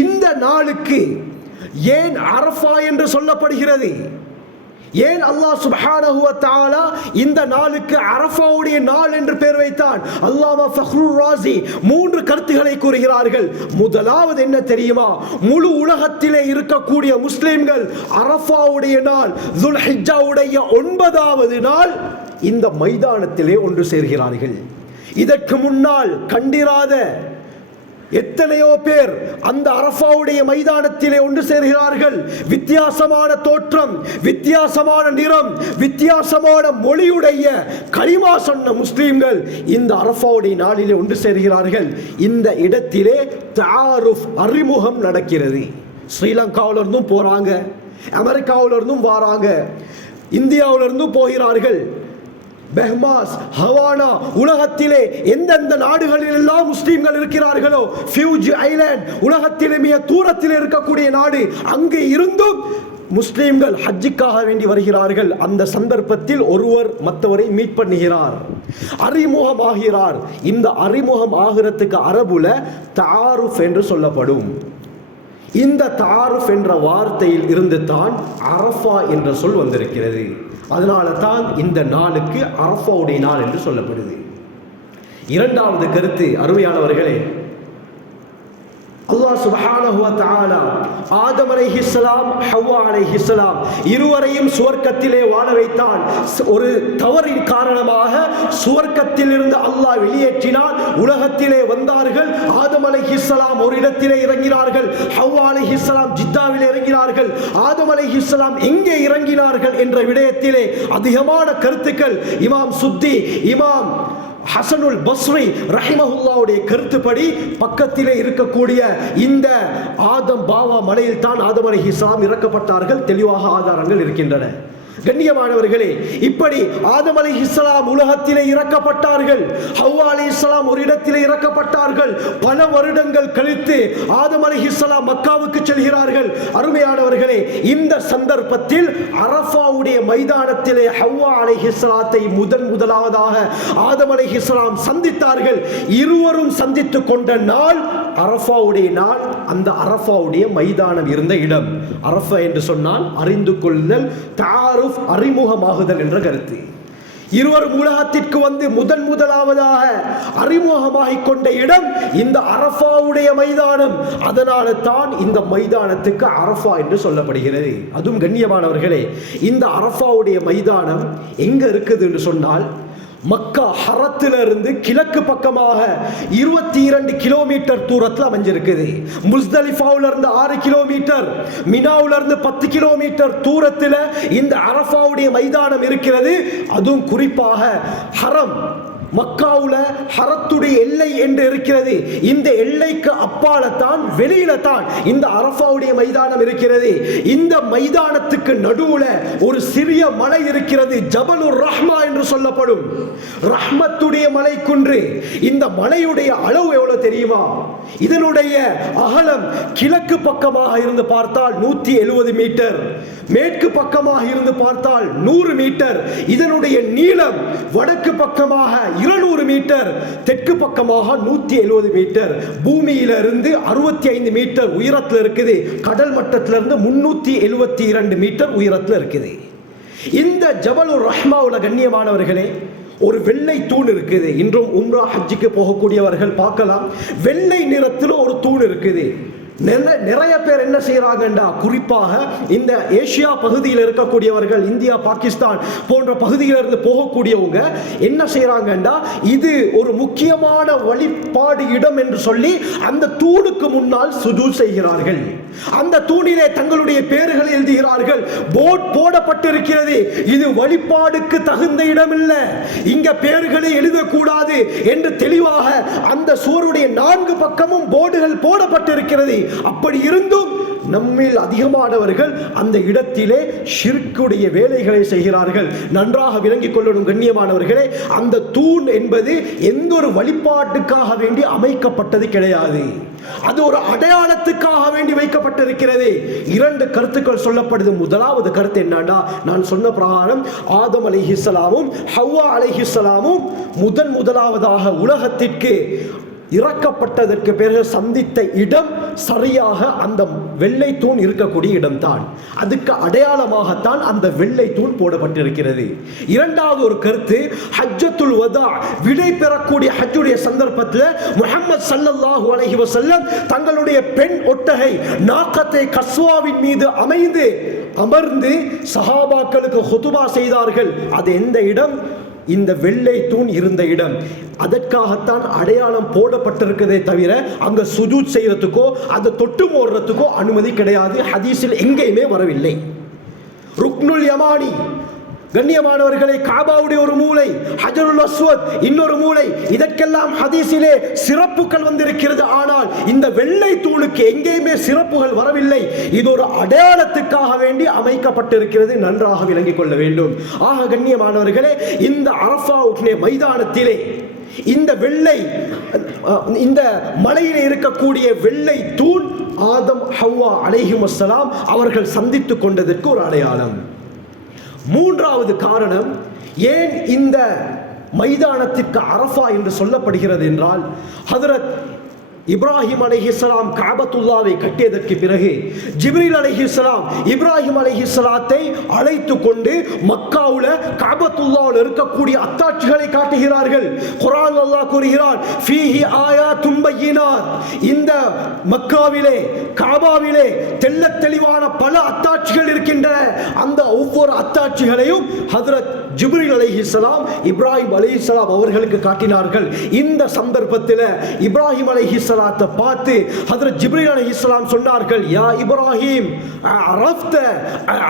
இந்த நாளுக்கு ஏன் அரஃபா என்று சொல்லப்படுகிறது? ஏன் அல்லாஹ் சுப்ஹானஹு வ தஆலா இந்த நாளுக்கு அரஃபாவுடைய நாள் என்று பெயர் வைத்தான்? அல்லாமா ஃபக்ருர் ராஸி 3 கருத்துக்களை கூறுகிறார்கள். முதலாவது என்ன தெரியுமா? முழு உலகத்திலே இருக்கக்கூடிய முஸ்லிம்கள் அரஃபாவுடைய நாள் துல்ஹிஜ்ஜாவுடைய 9வது நாள் இந்த மைதானத்திலே ஒன்று சேர்கிறார்கள். இதற்கு முன்னால் கண்டிராத எத்தனையோ பேர் அந்த அரஃபாவுடைய மைதானத்திலே ஒன்று சேர்கிறார்கள். வித்தியாசமான தோற்றம், வித்தியாசமான நிறம், வித்தியாசமான மொழியுடைய கலிமா சொன்ன முஸ்லிம்கள் இந்த அரஃபாவுடைய நாளிலே ஒன்று சேர்கிறார்கள். இந்த இடத்திலே தஆருஃப், அறிமுகம் நடக்கிறது. ஸ்ரீலங்காவிலிருந்தும் போறாங்க, அமெரிக்காவிலிருந்தும் வராங்க, இந்தியாவிலிருந்தும் போகிறார்கள். பெஹ்மாஸ், ஹவானா, உலகத்திலே எந்தெந்த நாடுகளில் எல்லாம் முஸ்லிம்கள் இருக்கிறார்களோ, ஃபியூஜி ஐலாண்ட் உலகத்திலே மிக தூரத்தில் இருக்கக்கூடிய நாடு, அங்கே இருந்தும் முஸ்லிம்கள் ஹஜ்ஜுக்காக வேண்டி வருகிறார்கள். அந்த சந்தர்ப்பத்தில் ஒருவர் மற்றவரை மீட் பண்ணுகிறார், அறிமுகமாகிறார். இந்த அறிமுகம் ஆகிறதுக்கு அரபுல தஆருஃப் என்று சொல்லப்படும். இந்த தஆருஃப் என்ற வார்த்தையில் இருந்து தான் அரஃபா என்ற சொல் வந்திருக்கிறது. அதனால தான் இந்த நாளுக்கு அரஃபாவுடைய நாள் என்று சொல்லப்படுது. இரண்டாவது கருத்து, அருமையானவர்களே, அல்லாஹ் சுப்ஹானஹு வ தஆலா ஆதம் அலைஹிஸ்ஸலாம், ஹவ்வா அலைஹிஸ்ஸலாம் இருவரையும் சுவர்க்கத்திலே வாழ வைத்தான். ஒரு தவறின் காரணமாக சுவர்க்கத்தில் இருந்து அல்லாஹ் வெளியேற்றினான். உலகத்திலே வந்தார்கள். ஆதம் அலைஹிஸ்ஸலாம் ஒரு இடத்திலே இறங்கினார்கள், ஹவ்வா அலைஹிஸ்ஸலாம் ஜித்தாவிலே இறங்கினார்கள். ஆதம் அலைஹிஸ்ஸலாம் எங்கே இறங்கினார்கள் என்ற விடயத்திலே அதிகமான கருத்துக்கள். இமாம் சுத்தி, இமாம் ஹசனுல் பஸ்ரி ரஹிமஹுல்லாவுடைய கருத்துப்படி பக்கத்திலே இருக்கக்கூடிய இந்த ஆதம் பாவா மலையில் தான் ஆதம் அலைஹிஸ்ஸலாம் இறக்கப்பட்டார்கள். தெளிவாக ஆதாரங்கள் இருக்கின்றன. கண்ணியமானவர்களே, இப்படி ஆதம் அலைஹிஸ்ஸலாம் உலகத்திலே இறக்கப்பட்டார்கள். ஹவ்வா அலைஹிஸ்ஸலாம் ஒரு இடத்திலே இறக்கப்பட்டார்கள். பல வருடங்கள் கழித்து ஆதம் அலைஹிஸ்ஸலாம் மக்காவுக்கு செல்கிறார்கள். அருமையானவர்களே, இந்த சந்தர்ப்பத்தில் அரஃபாவுடைய மைதானத்திலே ஹவ்வா அலைஹிஸ்ஸலாத்தை முதலாவதாக ஆதம் அலைஹிஸ்ஸலாம் சந்தித்தார்கள். இருவரும் சந்தித்துக் கொண்ட நாள் அரஃபாவுடைய நாள். அந்த அரஃபாவுடைய மைதானம் இருந்த இடம். அரஃபா என்று சொன்னால் அறிந்து கொள்ளுதல், தஆருஃப், அறிமுகமாகுதல் என்ற கருத்து. இருவரும் உலகத்திற்கு வந்து முதலாவதாக அறிமுகமாகிக் கொண்ட இடம் இந்த அரஃபாவுடைய மைதானம். அதனால தான் இந்த மைதானத்துக்கு அரஃபா என்று சொல்லப்படுகிறது. அதுவும் கண்ணியமானவர்களே, இந்த அரஃபாவுடைய மைதானம் எங்க இருக்குது என்று சொன்னால், மக்கா ஹரத்திலிருந்து கிழக்கு பக்கமாக 22 கிலோமீட்டர் தூரத்தில் அமைஞ்சிருக்குது. முஸ்தலிஃபாவுல இருந்து 6 கிலோமீட்டர், மினாவுல இருந்து 10 கிலோமீட்டர் தூரத்தில் இந்த அரஃபாவுடைய மைதானம் இருக்கிறது. அதுவும் குறிப்பாக ஹரம், மக்காவுல ஹரத்துடைய எல்லை என்று இருக்கிறது. இந்த எல்லைக்கு அப்பால தான், வெளியில தான் இந்த அரஃபாவுடைய மைதானம் இருக்கிறது. இந்த மைதானத்துக்கு நடுவுல ஒரு சிறிய மலை இருக்கிறது, ஜபலுர் ரஹ்மா என்று சொல்லப்படும். ரஹ்மத்துடைய மலை குன்று. இந்த மலையுடைய அளவு எவ்வளவு தெரியுமா? இதனுடைய அகலம் கிழக்கு பக்கமாக இருந்து பார்த்தால் 170 மீட்டர், மேற்கு பக்கமாக இருந்து பார்த்தால் 100 மீட்டர். இதனுடைய நீளம் வடக்கு பக்கமாக 200 மீட்டர், தெற்கு பக்கமாக 170 மீட்டர். பூமியிலிருந்து 65 மீட்டர் உயரத்தில் இருக்குது. கடல் மட்டத்திலிருந்து 372 மீட்டர் உயரத்தில் இருக்குது. இந்த ஜபலுர் ரஹ்மாவுல கண்ணியமானவர்களே, ஒரு வெள்ளை தூண் இருக்குது. இன்றும் உம்ரா ஹஜ்ஜுக்கு போகக்கூடியவர்கள் பார்க்கலாம். வெள்ளை நிறத்தில் ஒரு தூண் இருக்குது. நிறைய பேர் என்ன செய்யறாங்கண்டா, குறிப்பாக இந்த ஏசியா பகுதியில் இருக்கக்கூடியவர்கள், இந்தியா, பாகிஸ்தான் போன்ற பகுதியில் இருந்து போகக்கூடியவங்க என்ன செய்யறாங்கண்டா, இது ஒரு முக்கியமான வழிபாடு இடம் என்று சொல்லி அந்த தூணுக்கு முன்னால் சுஜூத் செய்கிறார்கள். அந்த தூணிலே தங்களுடைய பெயர்களை எழுதுகிறார்கள். போர்டு போடப்பட்டிருக்கிறது, இது வழிபாடுக்கு தகுந்த இடம் இல்லை, இங்க பெயர்களை எழுதக்கூடாது என்று தெளிவாக அந்த சுவருடைய 4 பக்கமும் போர்டுகள் போடப்பட்டிருக்கிறது. அப்படி இருந்தும் நம்மில் அதிகமானவர்கள் அந்த இடத்திலே ஷிர்க்குடைய வேலைகளை செய்கிறார்கள். நன்றாக விளங்கிக் கொள்ளணும் கண்ணியமானவர்களே, அந்த தூண் என்பது எந்த ஒரு வழிபாட்டுக்காக வேண்டி அமைக்கப்பட்டது கிடையாது. அது ஒரு அடையாளத்துக்காக வேண்டி வைக்கப்பட்டிருக்கிறது. 2 கருத்துக்கள் சொல்லப்படுது. முதலாவது கருத்து என்னன்னா, நான் சொன்ன பிரகாரம் ஆதம் அலைஹிஸ்ஸலாமும் ஹவ்வா அலைஹிஸ்ஸலாமும் முதலாவதாக உலகத்திற்கு இறக்கப்பட்டதற்கு பிறகு சந்தித்த இடம் சரியாக அந்த வெள்ளை தூண் இருக்கக்கூடிய இடம்தான். அதுக்கு அடையாளமாகத்தான் அந்த வெள்ளை தூண் போடப்பட்டிருக்கிறது. இரண்டாவது ஒரு கருத்து, ஹஜ்ஜத்துல் வதா, விடை பெறக்கூடிய ஹஜ்ஜுடைய சந்தர்ப்பத்தில் முஹம்மது ஸல்லல்லாஹு அலைஹி வஸல்லம் தங்களுடைய பெண் ஒட்டகை நாக்கத்தை கஸ்வாவின் மீது அமர்ந்து சஹாபாக்களுக்கு ஹுதுபா செய்தார்கள். அது எந்த இடம்? இந்த வெள்ளை தூண் இருந்த இடம். அதற்காகத்தான் அடையாளம் போடப்பட்டிருக்கிறதே தவிர அங்க சுஜூத் செய்யறதுக்கோ அதை தொட்டு மோடுறதுக்கோ அனுமதி கிடையாது. ஹதீஸில் எங்கேயுமே வரவில்லை. ருக்னுல் யமானி, கண்ணியமானவர்களை, காபாவுடைய ஒரு மூலை, ஹஜருல் அஸ்வத் இன்னொரு மூலை, இதற்கெல்லாம் ஹதீஸிலே சிறப்புகள் வந்திருக்கிறது. ஆனால் இந்த வெள்ளை தூணுக்கு எங்கேயுமே சிறப்புகள் வரவில்லை. இது ஒரு அடையாளத்துக்காக வேண்டி அமைக்கப்பட்டிருக்கிறது. நன்றாக விளங்கிக் கொள்ள வேண்டும். ஆக கண்ணியமானவர்களே, இந்த அரஃபா மைதானத்திலே இந்த மலையிலே இருக்கக்கூடிய வெள்ளை தூண் ஆதம் ஹவ்வா அலைஹிமுஸ்ஸலாம் அவர்கள் சந்தித்துக் கொண்டதற்கு ஒரு அடையாளம். மூன்றாவது காரணம், ஏன் இந்த மைதானத்திற்கு அரஃபா என்று சொல்லப்படுகிறது என்றால், ஹதரத் இப்ராஹிம் அலைஹிஸ்ஸலாம் கஅபத்துல்லாவை கட்டியதற்கு பிறகு ஜிப்ரீல் அலைஹிஸ்ஸலாம் இப்ராஹிம் அலைஹிஸ்ஸலாத்தை அழைத்து கொண்டு மக்காவுல கஅபத்துல்லாவில் இருக்கக்கூடிய அத்தாட்சிகளை காட்டுகிறார்கள். குர்ஆன் அல்லாஹ் கூறுகிறான், ஃபீஹி ஆயாத்தும் பையினாத், இந்த மக்காவிலே காபாவிலே தெள்ளத் தெளிவான பல அத்தாட்சிகள் இருக்கின்றன. அந்த ஒவ்வொரு அத்தாட்சிகளையும் ஹதரத் ஜிப்ரீல் அலைஹிஸ்ஸலாம் இப்ராஹிம் அலைஹிஸ்ஸலாம் அவர்களுக்கு காட்டினார்கள். இந்த சந்தர்ப்பத்தில் இப்ராஹிம் அலைஹிஸ்ஸலாத்தை பார்த்து ஹதரத் ஜிப்ரீல் அலைஹிஸ்ஸலாம் சொன்னார்கள், யா இப்ராஹிம்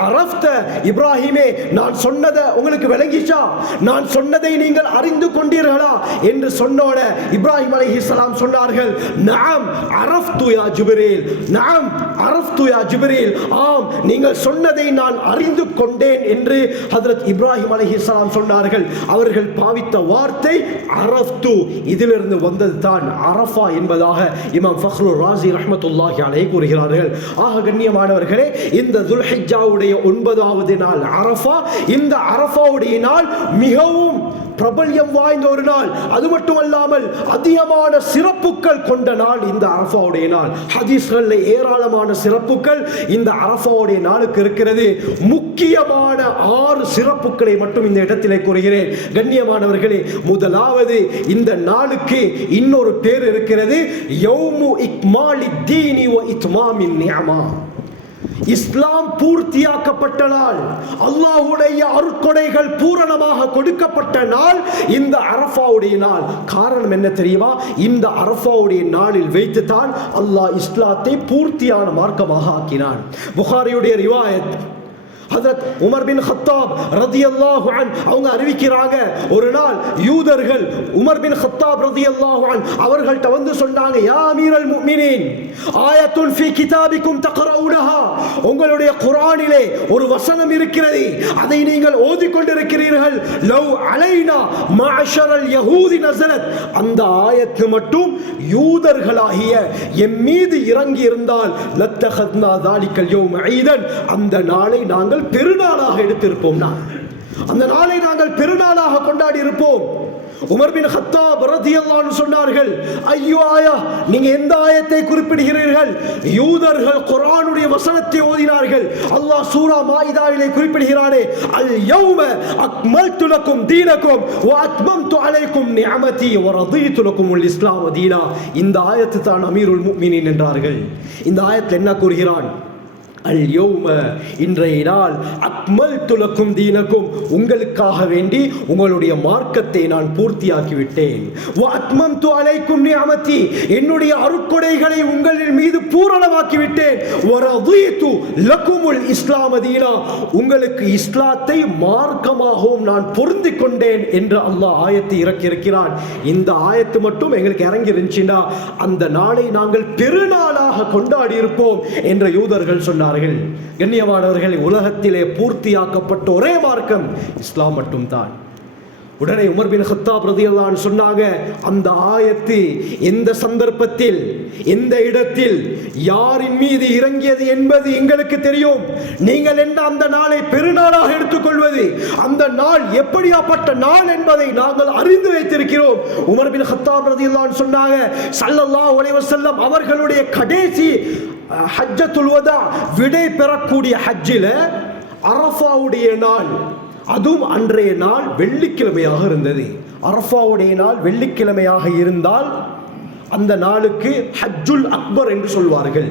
அரஃப்த, இப்ராஹிமே, நான் சொன்னதை உங்களுக்கு விளங்கிச்சா? நான் சொன்னதை நீங்கள் அறிந்து கொண்டீர்களா என்று சொன்னோட இப்ராஹிம் அலைஹிஸ்ஸலாம் சொன்னார்கள், நஅம் அரஃப்து யா ஜிப்ரீல், நஅம் அரஃப்து யா ஜிப்ரீல், ஆம், நீங்கள் சொன்னதை நான் அறிந்து கொண்டேன் என்று ஹதரத் இப்ராஹிம் அலைஹிஸ்ஸலாம் சொன்னார்கள். அவர்கள் பாவித்த வார்த்தை அரஃப்து, இதிலிருந்து வந்தது தான் அரஃபா என்பதாக இமாம் ஃபக்ருர் ராஸி ரஹ்மத்துல்லாஹி அலைஹி கூறுகிறார்கள். ஆக கண்ணியமானவர்களே, இந்த துல்ஹிஜ்ஜாவுடைய 9வது நாள் அரஃபா, இந்த அரஃபாவுடைய நாள் மிகவும் பிரபல்யம் வாய்ந்த ஒரு நாள். அது மட்டுமல்லாமல் அதிகமான சிறப்புகள் கொண்ட நாள் இந்த அரஃபாவுடைய நாள். ஹதீஸ்களில் ஏராளமான சிறப்புகள் இந்த அரஃபாவுடைய நாளுக்கு இருக்கிறது. முக்கியமான 6 சிறப்புகளை மட்டும் இந்த இடத்திலே கூறுகிறேன். கண்ணியமானவர்களே, முதலாவது, இந்த நாளுக்கு இன்னொரு பேர் இருக்கிறது, யௌமு இக்மாலி தீனி வ இத்மாமின் நிஅமா. இஸ்லாம் பூர்த்தியாக்கப்பட்ட நாள், அல்லாஹ்வுடைய அருட்கொடைகள் பூரணமாக கொடுக்கப்பட்ட நாள் இந்த அரஃபாவுடைய நாள். காரணம் என்ன தெரியுமா? இந்த அரஃபாவுடைய நாளில் வைத்து தான் அல்லாஹ் இஸ்லாத்தை பூர்த்தியான மார்க்கமாக ஆக்கினான். புகாரியுடைய ரிவாயத், ஹஜ்ரத் உமர் பின் கத்தாப் ரலியல்லாஹு அன்ஹு அவங்க அறிவிக்கிறாங்க, ஒரு நாள் யூதர்கள் உமர் பின் கத்தாப் ரலியல்லாஹு அன்ஹு அவர்கள்ட்ட வந்து சொன்னாங்க, யா அமீரல் முஃமினீன், ஆயத்துன் ஃபீ கிதாபிக்கும் தக்ரவுனஹா, உங்களுடைய குர்ஆனிலே ஒரு வசனம் இருக்கிறது, அதை நீங்கள் ஓதிக்கொண்டிருக்கிறீர்கள், லவ் அலைனா மஅஷரல் யஹூதி நஸலத், அந்த ஆயத்து மட்டும் யூதர்களாகிய எம் மீது இறங்கி இருந்தால் லத்தஹத்னா தாலிகல் யௌம ஈதன், அந்த நாளை நாங்கள் பெருநாளாக எடுத்திருப்போம். அந்த நாளை நாங்கள் பெருநாளாக கொண்டாடி இருப்போம். உமர் பின் கத்தாப் ரலியல்லாஹு அன்ஹு சொன்னார்கள், ஐயோ ஆயா, நீங்க எந்த ஆயத்தை குறிப்பிடுகிறீர்கள்? யூதர்கள் குர்ஆனுடைய வசனத்தை ஓதினார்கள். அல்லாஹ் சூரா மாயிதாவிலே குறிப்பிடுகிறானே, அல் யௌம அக்மல்து லக்கும் தீனக்கும் வ அத்மம்து அலைக்கும் நிஅமதி வ ரதீது லக்குமுல் இஸ்லாம் தீனா. இந்த ஆயத்து தான் அமீருல் முஃமினீன் என்றார்கள். இந்த ஆயத்தில் என்ன கூறுகிறான்? அல் யௌம, இன்றைய நாள், அக்மல்து லக்கும் தீனக்கும், உங்களுக்காக வேண்டி உங்களுடைய மார்க்கத்தை நான் பூர்த்தியாக்கிவிட்டேன். வ அத்மம்து அலைக்கும் நிஅமதி, என்னுடைய அருட்கொடைகளை உங்களின் மீது பூரணமாக்கிவிட்டேன். வ ரதீது லக்குமுல் இஸ்லாம் தீனா, உங்களுக்கு இஸ்லாத்தை மார்க்கமாகவும் நான் பொருந்திக் கொண்டேன் என்று அல்லாஹ் ஆயத்தை இறக்கி இருக்கிறான். இந்த ஆயத்து மட்டும் எங்களுக்கு இறங்கி இருந்துச்சுன்னா அந்த நாளை நாங்கள் பெருநாளாக கொண்டாடி இருப்போம் என்று யூதர்கள் சொன்னார். கண்ணியமானவர்கள், உலகத்திலே பூர்த்தியாக்கப்பட்ட ஒரே மார்க்கம் இஸ்லாம் மட்டும்தான். உடனே உமர் பின் கத்தாப் ரலியல்லாஹு அன்ஹு சொன்னாங்க, அந்த ஆயத்து எந்த சந்தர்ப்பத்தில் எந்த இடத்தில் யாரின் மீது இறங்கியது என்பது எங்களுக்கு தெரியும். நீங்கள் என்ன அந்த நாளை பெருநாளாக எடுத்துக்கொள்வது, அந்த நாள் எப்படியாப்பட்ட நாள் என்பதை நாங்கள் அறிந்து வைத்திருக்கிறோம். உமர் பின் கத்தாப் ரலியல்லாஹு அன்ஹு சொன்னாங்க, ஸல்லல்லாஹு அலைஹி வஸல்லம் அவர்களுடைய கடைசி ஹஜ்ஜத்துல் வதா விடை பெறக்கூடிய ஹஜ்ஜில அரஃபாவுடைய நாள், அதுவும் அன்றைய நாள் வெள்ளிக்கிழமையாக இருந்தது. அரஃபாவுடைய நாள் வெள்ளிக்கிழமையாக இருந்தால் அந்த நாளுக்கு ஹஜ்ஜுல் அக்பர் என்று சொல்வார்கள்.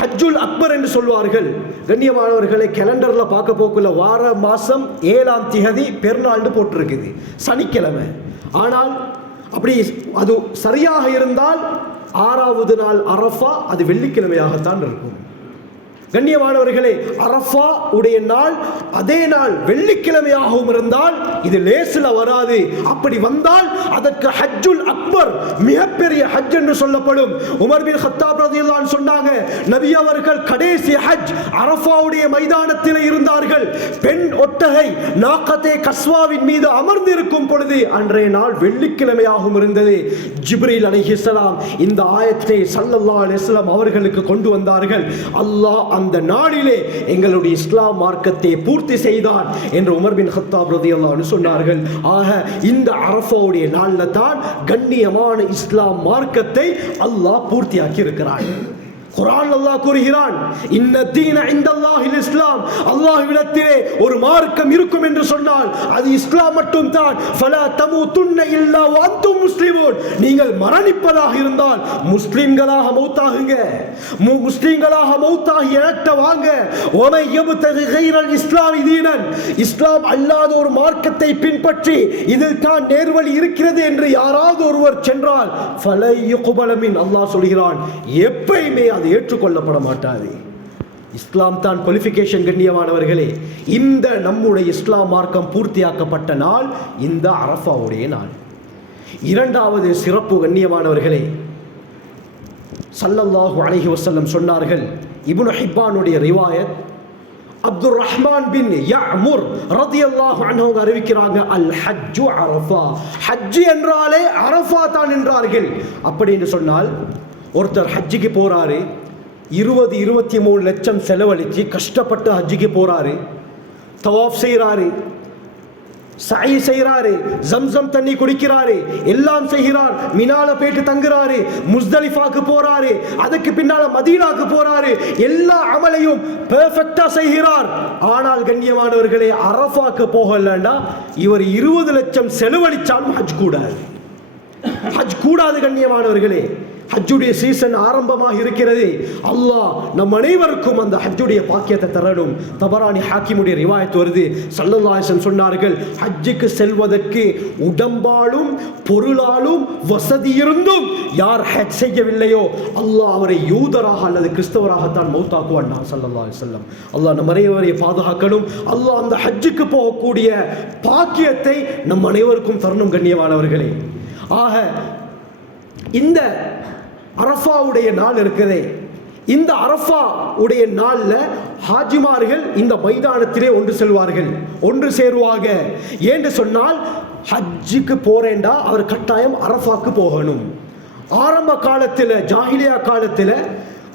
ஹஜ்ஜுல் அக்பர் என்று சொல்வார்கள். கண்ணியமானவர்களை, கேலண்டர்ல பார்க்க போக்குள்ள வார மாசம் 7ஆம் திகதி பெருநாள்னு போட்டிருக்குது, சனிக்கிழமை. ஆனால் அப்படி அது சரியாக இருந்தால் 6வது நாள் அரஃபா அது வெள்ளிக்கிழமையாகத்தான் இருக்கும். கண்ணியமானவர்களே, அரஃபா உடைய நாள் அதே நாள் வெள்ளிக்கிழமையாகவும் இருந்தால் இது லேசில் வராது. அப்படி வந்தால் அதற்கு ஹஜ்ஜுல் அக்பர், மிகப்பெரிய ஹஜ் என்று சொல்லப்படும். உமர் பின் கத்தாப் ரலியல்லாஹு அன்ஹு சொன்னாங்க, நபி அவர்கள் கடைசி ஹஜ் அரஃபாவுடைய மைதானத்தில் இருந்தார்கள். பெண் ஒட்டகை நாகத்தே கஸ்வாவின் மீது அமர்ந்திருக்கும் பொழுது அன்றைய நாள் வெள்ளிக்கிழமையாகவும் இருந்தது. ஜிப்ரீல் அலைஹிஸ்ஸலாம் இந்த ஆயத்தை ஸல்லல்லாஹு அலைஹி வஸல்லம் அவர்களுக்கு கொண்டு வந்தார்கள். அல்லாஹ் அந்த நாளிலே எங்களுடைய இஸ்லாம் மார்க்கத்தை பூர்த்தி செய்தான் என்று உமர் பின் கத்தாப் ரலியல்லாஹு அன்ஹு சொன்னார்கள். ஆக இந்த அரஃபாவுடைய நாள்ல தான் கண்ணியமான இஸ்லாம் மார்க்கத்தை அல்லாஹ் பூர்த்தியாக்கி இருக்கிறான். குர்ஆன் அல்லாஹ் கூறுகிறான், இன்ன தீன இன்தல்லாஹில் இஸ்லாம், அல்லாஹ்விடத்திலே ஒரு மார்க்கம் இருக்கும் என்று சொன்னால் அது இஸ்லாம் மட்டும் தான். ஃபலா தமூதுன்ன இல்லா வ அன்தும் முஸ்லிமூன், நீங்கள் மரணிப்பதாக இருந்தால் முஸ்லிம்களாக மௌத்தாகுங்க, முஸ்லிம்களாக மௌத்தாகி இறக்க வாங்க. வமை யப்தகி கைரல் இஸ்லாமி தீனன், இஸ்லாம் அல்லாத ஒரு மார்க்கத்தை பின்பற்றி இதில் தான் நேர்வழி இருக்கிறது என்று யாராவது ஒருவர் சென்றால் ஃபலை யுக்பல மின், அல்லாஹ் சொல்கிறான் எப்பயுமே அது ஏற்றுக்கொள்ளப்பட மாட்டாது. இஸ்லாம் தான் குவாலிஃபிகேஷன். கண்ணியமானவர்களே, இந்த நம்முடைய இஸ்லாம் மார்க்கம் பூர்த்தியாக்கப்பட்ட நாள் இந்த அரஃபாவுடைய நாள். இரண்டாவது சிறப்பு கண்ணியமானவர்களே, ஸல்லல்லாஹு அலைஹி வஸல்லம் சொன்னார்கள், இப்னு ஹிப்பானுடைய ரிவாயத், அப்துர் ரஹ்மான் பின் யஅமுர் ரலியல்லாஹு அன்ஹு அறிவிக்கிறாங்க, அல் ஹஜ்ஜு அரஃபா, ஹஜ் என்றாலே அரஃபா தான் என்றார்கள். அப்படி என்று சொன்னால் ஒருத்தர் ஹஜ்ஜுக்கு போறாரு, 20-23 லட்சம் செலவழிச்சு கஷ்டப்பட்டு ஹஜ்ஜுக்கு போறாரு, தவாஃப் செய்கிறாரு, சை செய்கிறாரு, ஜம்சம் தண்ணி குடிக்கிறாரு, எல்லாம் செய்கிறார், மினால போயிட்டு தங்குறாரு, முஸ்தலிஃபாக்கு போறாரு, அதுக்கு பின்னால மதீனாக்கு போறாரு, எல்லா அமலையும் பெர்ஃபெக்ட்டா செய்கிறார். ஆனால் கண்ணியமானவர்களே, அரஃபாக்கு போகலன்னா இவர் 20 லட்சம் செலவழிச்சாலும் ஹஜ் கூடாது, ஹஜ் கூடாது. கண்ணியமானவர்களே, ஹஜ்ஜுடைய சீசன் ஆரம்பமாக இருக்கிறது. அல்லாஹ் நம் அனைவருக்கும் அந்த ஹஜ்ஜுடைய பாக்கியத்தை தரணும். தபரானி ஹாக்கிமுடைய ரிவாயத் வருது, ஸல்லல்லாஹு அலைஹி வஸல்லம் சொன்னார்கள், ஹஜ்ஜுக்கு செல்வதற்கு உடம்பாலும் பொருளாலும் வசதி இருந்தும் யார் ஹஜ் செய்யவில்லையோ அல்லாஹ் அவரை யூதராக அல்லது கிறிஸ்தவராகத்தான் மௌத்தாக்குவான். ஸல்லல்லாஹு அலைஹி வஸல்லம், அல்லாஹ் நம் அனைவரை பாதுகாக்கணும். அல்லாஹ் அந்த ஹஜ்ஜுக்கு போகக்கூடிய பாக்கியத்தை நம் அனைவருக்கும் தரணும். கண்ணியமானவர்களே, ஆக இந்த அரஃபாவுடைய நாள் இருக்கிறதே, இந்த அரஃபா உடைய நாள்ல ஹாஜிமார்கள் இந்த மைதானத்திலே ஒன்று செல்வார்கள், ஒன்று சேருவாங்க. ஏன்னு சொன்னால் ஹஜ்ஜுக்கு போறேன்டா அவர் கட்டாயம் அரஃபாக்கு போகணும். ஆரம்ப காலத்தில், ஜாஹிலியா காலத்தில்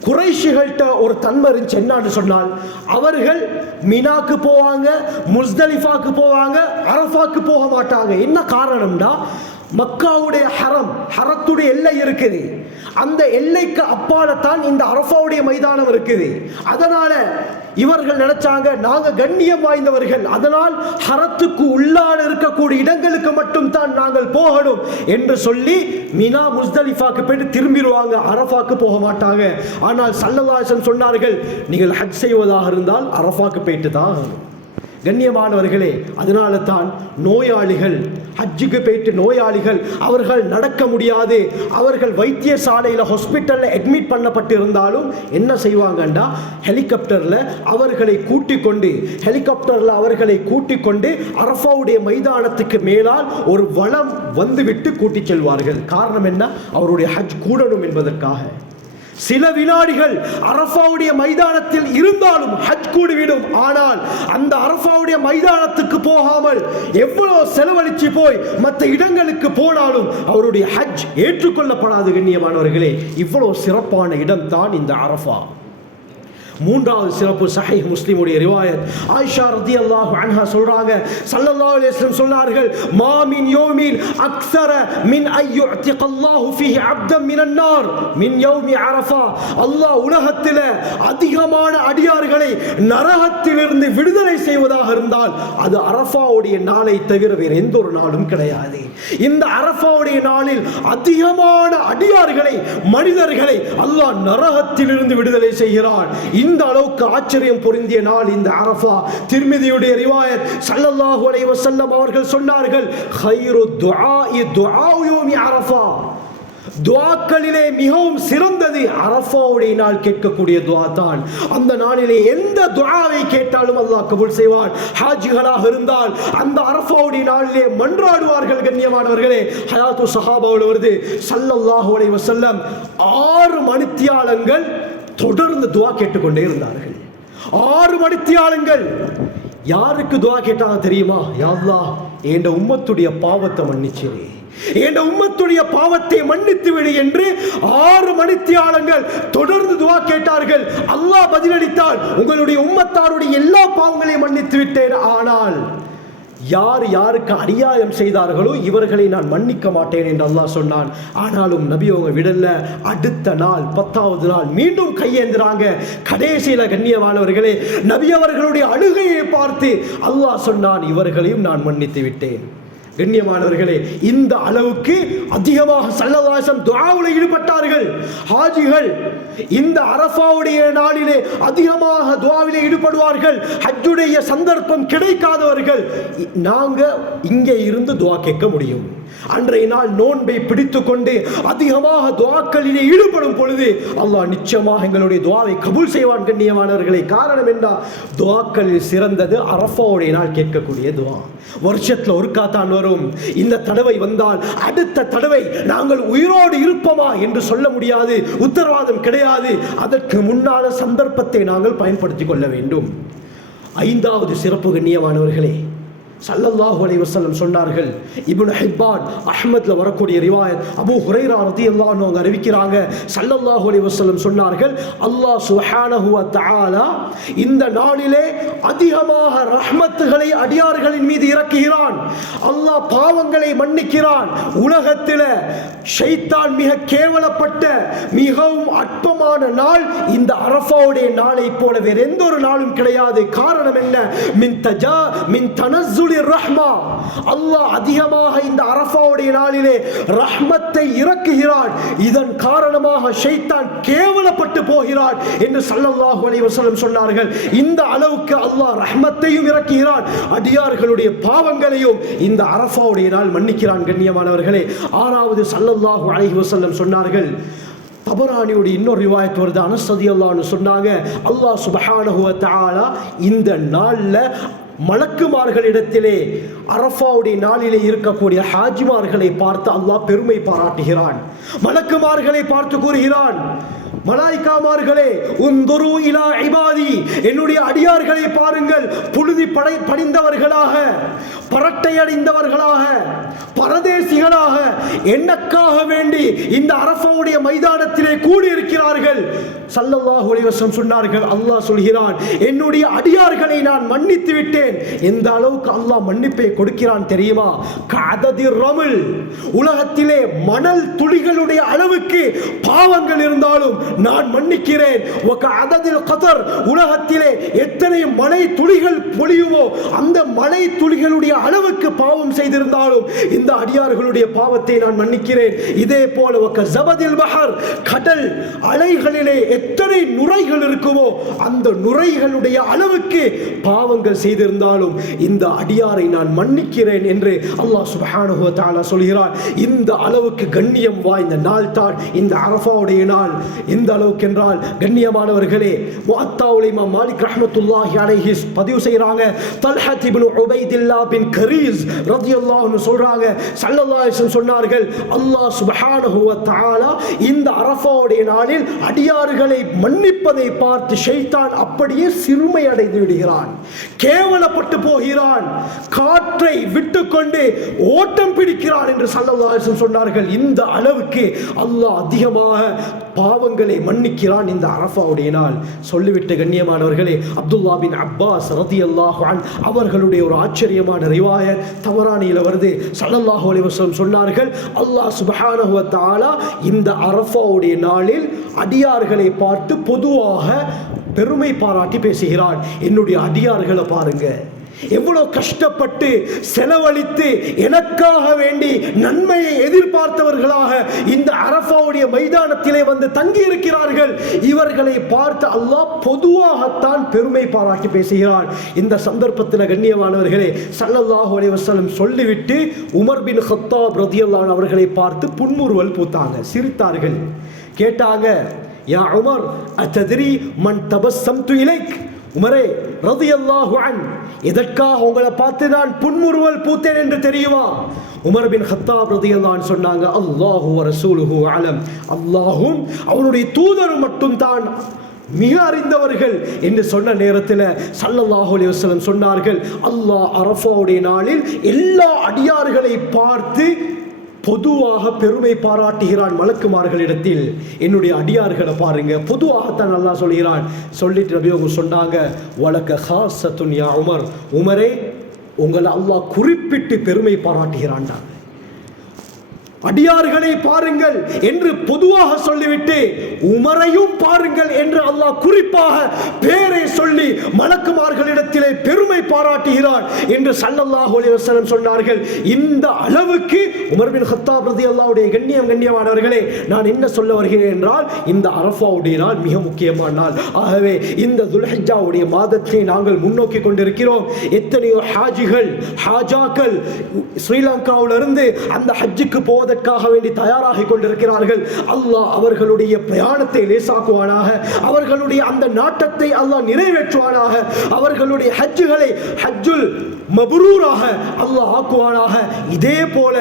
குறைஷிகள்கிட்ட ஒரு தன்மை இருந்துச்சு. என்னன்னு சொன்னால் அவர்கள் மினாக்கு போவாங்க, முஸ்தலிஃபாக்கு போவாங்க, அரஃபாக்கு போக மாட்டாங்க. என்ன காரணம்னா மக்காவுடைய ஹரத்துடைய எல்லை இருக்குது, அந்த எல்லைக்கு அப்பால தான் இந்த அரஃபாவுடைய மைதானம் இருக்குது. அதனால இவர்கள் நினைச்சாங்க நாங்க கண்ணியம் வாய்ந்தவர்கள், அதனால் ஹரத்துக்கு உள்ளான இருக்கக்கூடிய இடங்களுக்கு மட்டும் தான் நாங்கள் போகணும் என்று சொல்லி மினா முஸ்தலிஃபாக்கு போயிட்டு திரும்பிடுவாங்க, அரஃபாக்கு போக மாட்டாங்க. ஆனால் ஸல்லல்லாஹு அலைஹி வஸல்லம் சொன்னார்கள், நீங்கள் ஹஜ் செய்வதாக இருந்தால் அரஃபாக்கு போயிட்டு தான். கண்ணியமானவர்களே, அதனால தான் நோயாளிகள், ஹஜ்ஜுக்கு போயிட்டு நோயாளிகள் அவர்கள் நடக்க முடியாது, அவர்கள் வைத்தியசாலையில் ஹாஸ்பிட்டலில் அட்மிட் பண்ணப்பட்டு இருந்தாலும் என்ன செய்வாங்கன்னா ஹெலிகாப்டரில் அவர்களை கூட்டிக் கொண்டு அரஃபாவுடைய மைதானத்துக்கு மேலால் ஒரு வளம் வந்துவிட்டு கூட்டிச் செல்வார்கள். காரணம் என்ன? அவருடைய ஹஜ் கூடணும் என்பதற்காக. சில வினாடிகள் அரஃபாவுடைய மைதானத்தில் இருந்தாலும் ஹஜ் கூடிவிடும். ஆனால் அந்த அரஃபாவுடைய மைதானத்துக்கு போகாமல் எவ்வளவு செலவழிச்சு போய் மற்ற இடங்களுக்கு போனாலும் அவருடைய ஹஜ் ஏற்றுக்கொள்ளப்படாது. கண்ணியமானவர்களே, இவ்வளவு சிறப்பான இடம் தான் இந்த அரஃபா. மூன்றாவது சிறப்பு சஹீஹ் முஸ்லிமுடைய ரிவாயத். ஆயிஷா ரலியல்லாஹு அன்ஹா சொல்றாங்க, ஸல்லல்லாஹு அலைஹி வஸல்லம் சொன்னார்கள், மா மின் யௌமின் அக்ஸர மின் அய்யுஅதிகல்லாஹு ஃபீஹி அப்தன் மினன் நார் மின் யௌமி அரஃபா. அல்லாஹ் உலகத்தில் அதிகமான அடியார்களை நரகத்திலிருந்து விடுதலை செய்வதாக இருந்தால் அது அரஃபாவுடைய நாளை தவிர வேறு எந்த ஒரு நாளும் கிடையாது. இந்த அரஃபாவுடைய நாளில் அதிகமான அடியார்களை, மனிதர்களை அல்லாஹ் நரகத்திலிருந்து விடுதலை செய்கிறான். இந்த அளவுக்கு ஆச்சரியம் பொருந்திய நாள் இந்த அரஃபா. திர்மிதியுடைய ரிவாயத், ஸல்லல்லாஹு அலைஹி வஸல்லம் அவர்கள் சொன்னார்கள், கைரு துஆஇ துஆஉ யௌமி அரஃபா. துஆக்களிலே மிகவும் சிறந்தது அரஃபாவுடைய நாள் கேட்கக்கூடிய துஆ தான். அந்த நாளிலே எந்த துஆவை கேட்டாலும் அல்லாஹ் கபூல் செய்வான். ஹாஜிகளாக இருந்தால் அந்த அரஃபாவுடைய நாளிலே மன்றாடுவார்கள். கண்ணியமானவர்களே, ஹயாத்து ஸஹாபாவுல வருது, ஸல்லல்லாஹு அலைஹி வஸல்லம் 6 மணித்தியாலங்கள் தொடர்ந்து துஆ கேட்டுக்கொண்டே இருந்தார்கள். 6 மணித்தியாலங்கள். யாருக்கு துஆ கேட்டாங்க தெரியுமா? யா அல்லாஹ், என் உம்மத்துடைய பாவத்தை மன்னிச்சிரு, என் உம்மத்துடைய பாவத்தை மன்னித்து விடு என்று 6 மணித்தியாலங்கள் தொடர்ந்து துஆ கேட்டார்கள். அல்லாஹ் பதிலளித்தால், உங்களுடைய உம்மத்தாருடைய எல்லா பாவங்களையும் மன்னித்து விட்டேன், ஆனால் யார் யாருக்கு அநியாயம் செய்தார்களோ இவர்களை நான் மன்னிக்க மாட்டேன் என்று அல்லாஹ் சொன்னான். ஆனாலும் நபி அவங்க விடல. அடுத்த நாள் 10வது நாள் மீண்டும் கையேந்துறாங்க. கடைசியில கண்ணியமானவர்களே, நபி அவர்களுடைய அழுகையை பார்த்து அல்லாஹ் சொன்னான், இவர்களையும் நான் மன்னித்து விட்டேன். கண்ணியமானவர்களே, இந்த அளவுக்கு அதிகமாக ஸல்லல்லாஹு அலைஹி வஸல்லம் துஆவுல ஈடுபட்டார்கள். ஹாஜிகள் இந்த அரஃபாவுடைய நாளிலே அதிகமாக துஆவிலே ஈடுபடுவார்கள். ஹஜ்ஜுடைய சந்தர்ப்பம் கிடைக்காதவர்கள் நாங்க இங்கே இருந்து துஆ கேட்க முடியும். அன்றைய நாள் நோன்பை பிடித்துக் கொண்டு அதிகமாக துஆக்களிலே ஈடுபடும் பொழுது அல்லாஹ் நிச்சயமாக எங்களுடைய துஆவை கபூல் செய்வான். கண்ணியமானவர்களே, காரணம் என்ன? துஆக்களில் சிறந்தது அரஃபாவுடைய நாள் கேட்கக்கூடிய துஆ. வருஷத்துல ஒருக்கா தான் வரும். இந்த தடவை வந்தால் அடுத்த தடவை நாங்கள் உயிரோடு இருப்போமா என்று சொல்ல முடியாது, உத்தரவாதம் கிடையாது. அதற்கு முன்னால சந்தர்ப்பத்தை நாங்கள் பயன்படுத்திக் கொள்ள வேண்டும். 5வது சிறப்பு கண்ணியமானவர்களே, ஸல்லல்லாஹு அலைஹி வஸல்லம் சொன்னார்கள். இப்னு ஹிப்பான் அஹ்மத்ல வரக்கூடிய ரிவாயத், அபூ ஹுரைரா ரலியல்லாஹு அன்ஹு அவங்க அறிவிக்கிறாங்க, ஸல்லல்லாஹு அலைஹி வஸல்லம் சொன்னார்கள், அல்லாஹ் சுப்ஹானஹு வ தஆலா இந்த நாளிலே அதிகமாக ரஹ்மத்துகளை அடியார்களின் மீது இறக்குகிறான். அல்லாஹ் பாவங்களை மன்னிக்கிறான். உலகத்தில் ஷைத்தான் மிக கேவலப்பட்ட மிகவும் அற்பமான நாள் இந்த அரஃபாவுடைய நாளை போல வேறு எந்த ஒரு நாளும் கிடையாது. காரணம் என்ன? மின் தனஸ்ஸுல் ரஹ்மா. அல்லாஹ் அதிகமாக இந்த அரஃபாவுடைய நாளிலே ரஹ்மத்தை இறக்குகிறான். இதன் காரணமாக ஷைத்தான் கேவலப்பட்டு போகிறான் என்று ஸல்லல்லாஹு அலைஹி வஸல்லம் சொன்னார்கள். இந்த அளவுக்கு அல்லாஹ் ரஹ்மத்தையும் இறக்குகிறான், அடியார்களுடைய பாவங்களையும் இந்த அரஃபாவுடைய நாள் மன்னிக்கிறான். கண்ணியமானவர்களே, 6வது ஸல்லல்லாஹு அலைஹி வஸல்லம் சொன்னார்கள். தபரானியோட இன்னொரு ரிவாயத் வருது, அனஸ் ரலியல்லாஹு அன்ஹு சொன்னாங்க, அல்லாஹ் சுப்ஹானஹு வ தஆலா இந்த நாள்ல மலக்குமார்களிடத்திலே அரஃபாவுடைய நாளிலே இருக்கக்கூடிய ஹாஜிமார்களை பார்த்து அல்லாஹ் பெருமை பாராட்டுகிறான். மலக்குமார்களை பார்த்து கூறுகிறான், மலாய்க்காமார்களே, உந்துரு இலா இபாதி, என்னுடைய அடியார்களை பாருங்கள், புழுதி படிந்தவர்களாக, பரட்டை அடைந்தவர்களாக, பரதேசிகளாக எனக்காக வேண்டி இந்த அரஃபாவுடைய மைதானத்திலே கூடியிருக்கிறார்கள். ஸல்லல்லாஹு அலைஹி வஸல்லம் சொன்னார்கள், அல்லாஹ் சொல்கிறான், என்னுடைய அடியார்களை நான் மன்னித்து விட்டேன். எந்த அளவுக்கு அல்லாஹ் மன்னிப்பை கொடுக்கிறான் தெரியுமா? கஅததிர் ரமல், உலகத்திலே மணல் துளிகளுடைய அளவுக்கு பாவங்கள் இருந்தாலும் நான் மன்னிக்கிறேன். வகஅததில் கதர், உலகத்திலே எத்தனை மழை துளிகள் பொழியுமோ அந்த மழை துளிகளுடைய அளவுக்கு பாவம் செய்திருந்தாலும் இந்த அடியார்களுடைய பாவத்தை நான் மன்னிக்கிறேன். இதே போல வகஸபதில் பஹர், கடல் அலைகளிலே எத்தனை நுரைகள் இருக்குமோ அந்த நுரைகளுடைய அளவுக்கு பாவங்கள் செய்திருந்தாலும் இந்த அடியாரை நான் மன்னிக்கிறேன் என்று அல்லாஹ் சுப்ஹானஹு வ தஆலா சொல்கிறார். இந்த அளவுக்கு கண்ணியம் வாய்ந்த நாள் தான் இந்த அரஃபாவுடைய நாள். எந்த அளவுக்கு என்றால் கண்ணியமானவர்களே, முஅத்தாவுல் இமாம் மாலிக் ரஹ்மத்துல்லாஹி அலைஹி பதிவு செய்றாங்க. தல்ஹத் இப்னு உபைதில்லாஹ் பின் கரீஸ் ரலியல்லாஹு அன்ஹு சொல்றாங்க, ஸல்லல்லாஹு அலைஹி வஸல்லம் சொன்னார்கள், அல்லாஹ் சுப்ஹானஹு வ தஆலா இந்த அரஃபாவுடைய நாளில் அடியார்களை மன்னிப்பதை பார்த்து ஷைத்தான் அப்படியே சிறுமை அடைந்து விடுகிறான், கேவலப்பட்டு போகிறான், காற்றை விட்டுக்கொண்டு ஓட்டம் பிடிக்கிறான் என்று ஸல்லல்லாஹு அலைஹி வஸல்லம் சொன்னார்கள். இந்த அளவுக்கு அல்லாஹ் அதிகமாக பாவங்களை மன்னிக்கிறான் இந்த அரஃபாவுடைய நாள். சொல்லிவிட்டு கண்ணியமானவர்களே, அப்துல்லா பின் அப்பாஸ் ரலியல்லாஹு அன்ஹு அவர்களுடைய ஒரு ஆச்சரியமான ரிவாயத் தவரானியில் வருது. ஸல்லல்லாஹு அலைஹி வஸல்லம் சொன்னார்கள், அல்லாஹ் சுப்ஹானஹு வ தஆலா இந்த அரஃபாவுடைய நாளில் அடியார்களை பார்த்து பொதுவாக பெருமை பாராட்டி பேசுகிறான். என்னுடைய அடியார்களை பாருங்க, எவ்வளவு கஷ்டப்பட்டு செலவழித்து எனக்காக வேண்டி நன்மையை எதிர்பார்த்தவர்களாக இந்த அரஃபாவுடைய மைதானத்திலே வந்து தங்கி இருக்கிறார்கள். இவர்களை பார்த்து அல்லாஹ் பொதுவாகத்தான் பெருமை பாராட்டி பேசுகிறான். இந்த சந்தர்ப்பத்தில் கண்ணியமானவர்களே, ஸல்லல்லாஹு அலைஹி வஸல்லம் சொல்லிவிட்டு உமர் பின் கத்தாப் ரலியல்லாஹு அன்ஹு அவர்களை பார்த்து புன்முறுவல் பூத்தாங்க, சிரித்தார்கள். கேட்டாங்க, யா உமர் அத்தத்ரி மன் தபஸ்ஸம்து இலைக், உமரே ரலியல்லாஹு அன்ஹு, எதற்காக உங்களை பார்த்து நான் புன்முறுவல் பூத்தேன் என்று தெரியுமா? உமர் பின் கத்தாப் ரலியல்லாஹு அன்ஹு சொன்னாங்க, அல்லாஹு வ ரசூலுஹு அலம், அல்லாஹும் அவனுடைய தூதரும் மட்டும் தான் மிக அறிந்தவர்கள் என்று சொன்ன நேரத்தில் ஸல்லல்லாஹு அலைஹி வஸல்லம் சொன்னார்கள், அல்லாஹ் அரஃபாவுடைய நாளில் எல்லா அடியார்களை பார்த்து பொதுவாக பெருமை பாராட்டுகிறான் மலக்குமார்களிடத்தில். என்னுடைய அடியார்களை பாருங்க, பொதுவாகத்தான் அல்லாஹ் சொல்கிறான். சொல்லிட்டு நபி அவங்க சொன்னாங்க, வலக ஹாஸத்துன் யா உமர், உமரே உங்களை அல்லாஹ் குறிப்பிட்டு பெருமை பாராட்டுகிறான்டா. அடியார்களை பாருங்கள் என்று பொதுவாக சொல்லிவிட்டு உமரையும் பாருங்கள் என்று அல்லாஹ் குறிப்பாக பேரை சொல்லி மலக்குமார்களிடத்திலே பெருமை பாராட்டுகிறான் என்று ஸல்லல்லாஹு அலைஹி வஸல்லம் சொன்னார்கள். இந்த அளவுக்கு உமர் பின் கத்தாப் ரலியல்லாஹுடைய கண்ணியமானவர்களே, நான் என்ன சொல்ல வருகிறேன் என்றால், இந்த அரஃபாவுடைய நாள் மிக முக்கியமான நாள். ஆகவே இந்த துல்ஹிஜ்ஜாவுடைய மாதத்தை நாங்கள் முன்னோக்கி கொண்டிருக்கிறோம். எத்தனையோ ஹாஜிகள் ஹாஜாக்கள் ஸ்ரீலங்காவிலிருந்து அந்த ஹஜ்ஜுக்கு போவதற்காக வேண்டி தயாராகி கொண்டிருக்கிறார்கள். அல்லாஹ் அவர்களுடைய பிரயாணத்தை லேசாக்குவானாக, அவர்களுடைய அந்த நாட்டத்தை அல்லாஹ் நிறைவேற்றுவானாக, அவர்களுடைய ஹஜ்ஜுகளை ஹஜ்ஜுல் மப்ரூராக அல்லாஹ் ஆக்குவானாக. இதே போல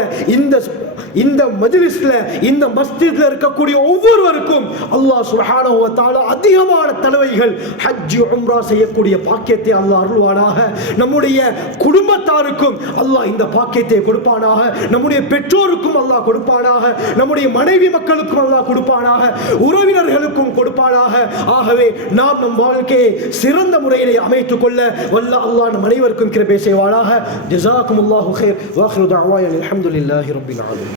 இந்த மஜ்லிஸ்ல இந்த மஸ்ஜித்ல இருக்கக்கூடிய ஒவ்வொருவருக்கும் அல்லாஹ் சுப்ஹானஹு வ தஆலா அதிகமான தலவைகள் ஹஜ் உம்ரா செய்யக்கூடிய பாக்கியத்தை அல்லாஹ் அருள்வானாக. நம்முடைய குடும்பத்தாருக்கும் அல்லாஹ் இந்த பாக்கியத்தை கொடுப்பானாக, நம்முடைய பெற்றோருக்கும் அல்லாஹ் கொடுப்பானாக, நம்முடைய மனைவி மக்களுக்கும் அல்லாஹ் கொடுப்பானாக, உறவினர்களுக்கும் கொடுப்பானாக. ஆகவே நாம் நம் வாழ்க்கையை சிறந்த முறையிலே அமைத்துக் கொள்ள வல்ல அல்லாஹ் நம் அனைவருக்கும் கிருபை செய்வானாக. ஜஸாக்குமுல்லாஹு கைர் வ ஆகிரு தஅவானா அல்ஹம்துலில்லாஹி ரப்பில் ஆலமீன்.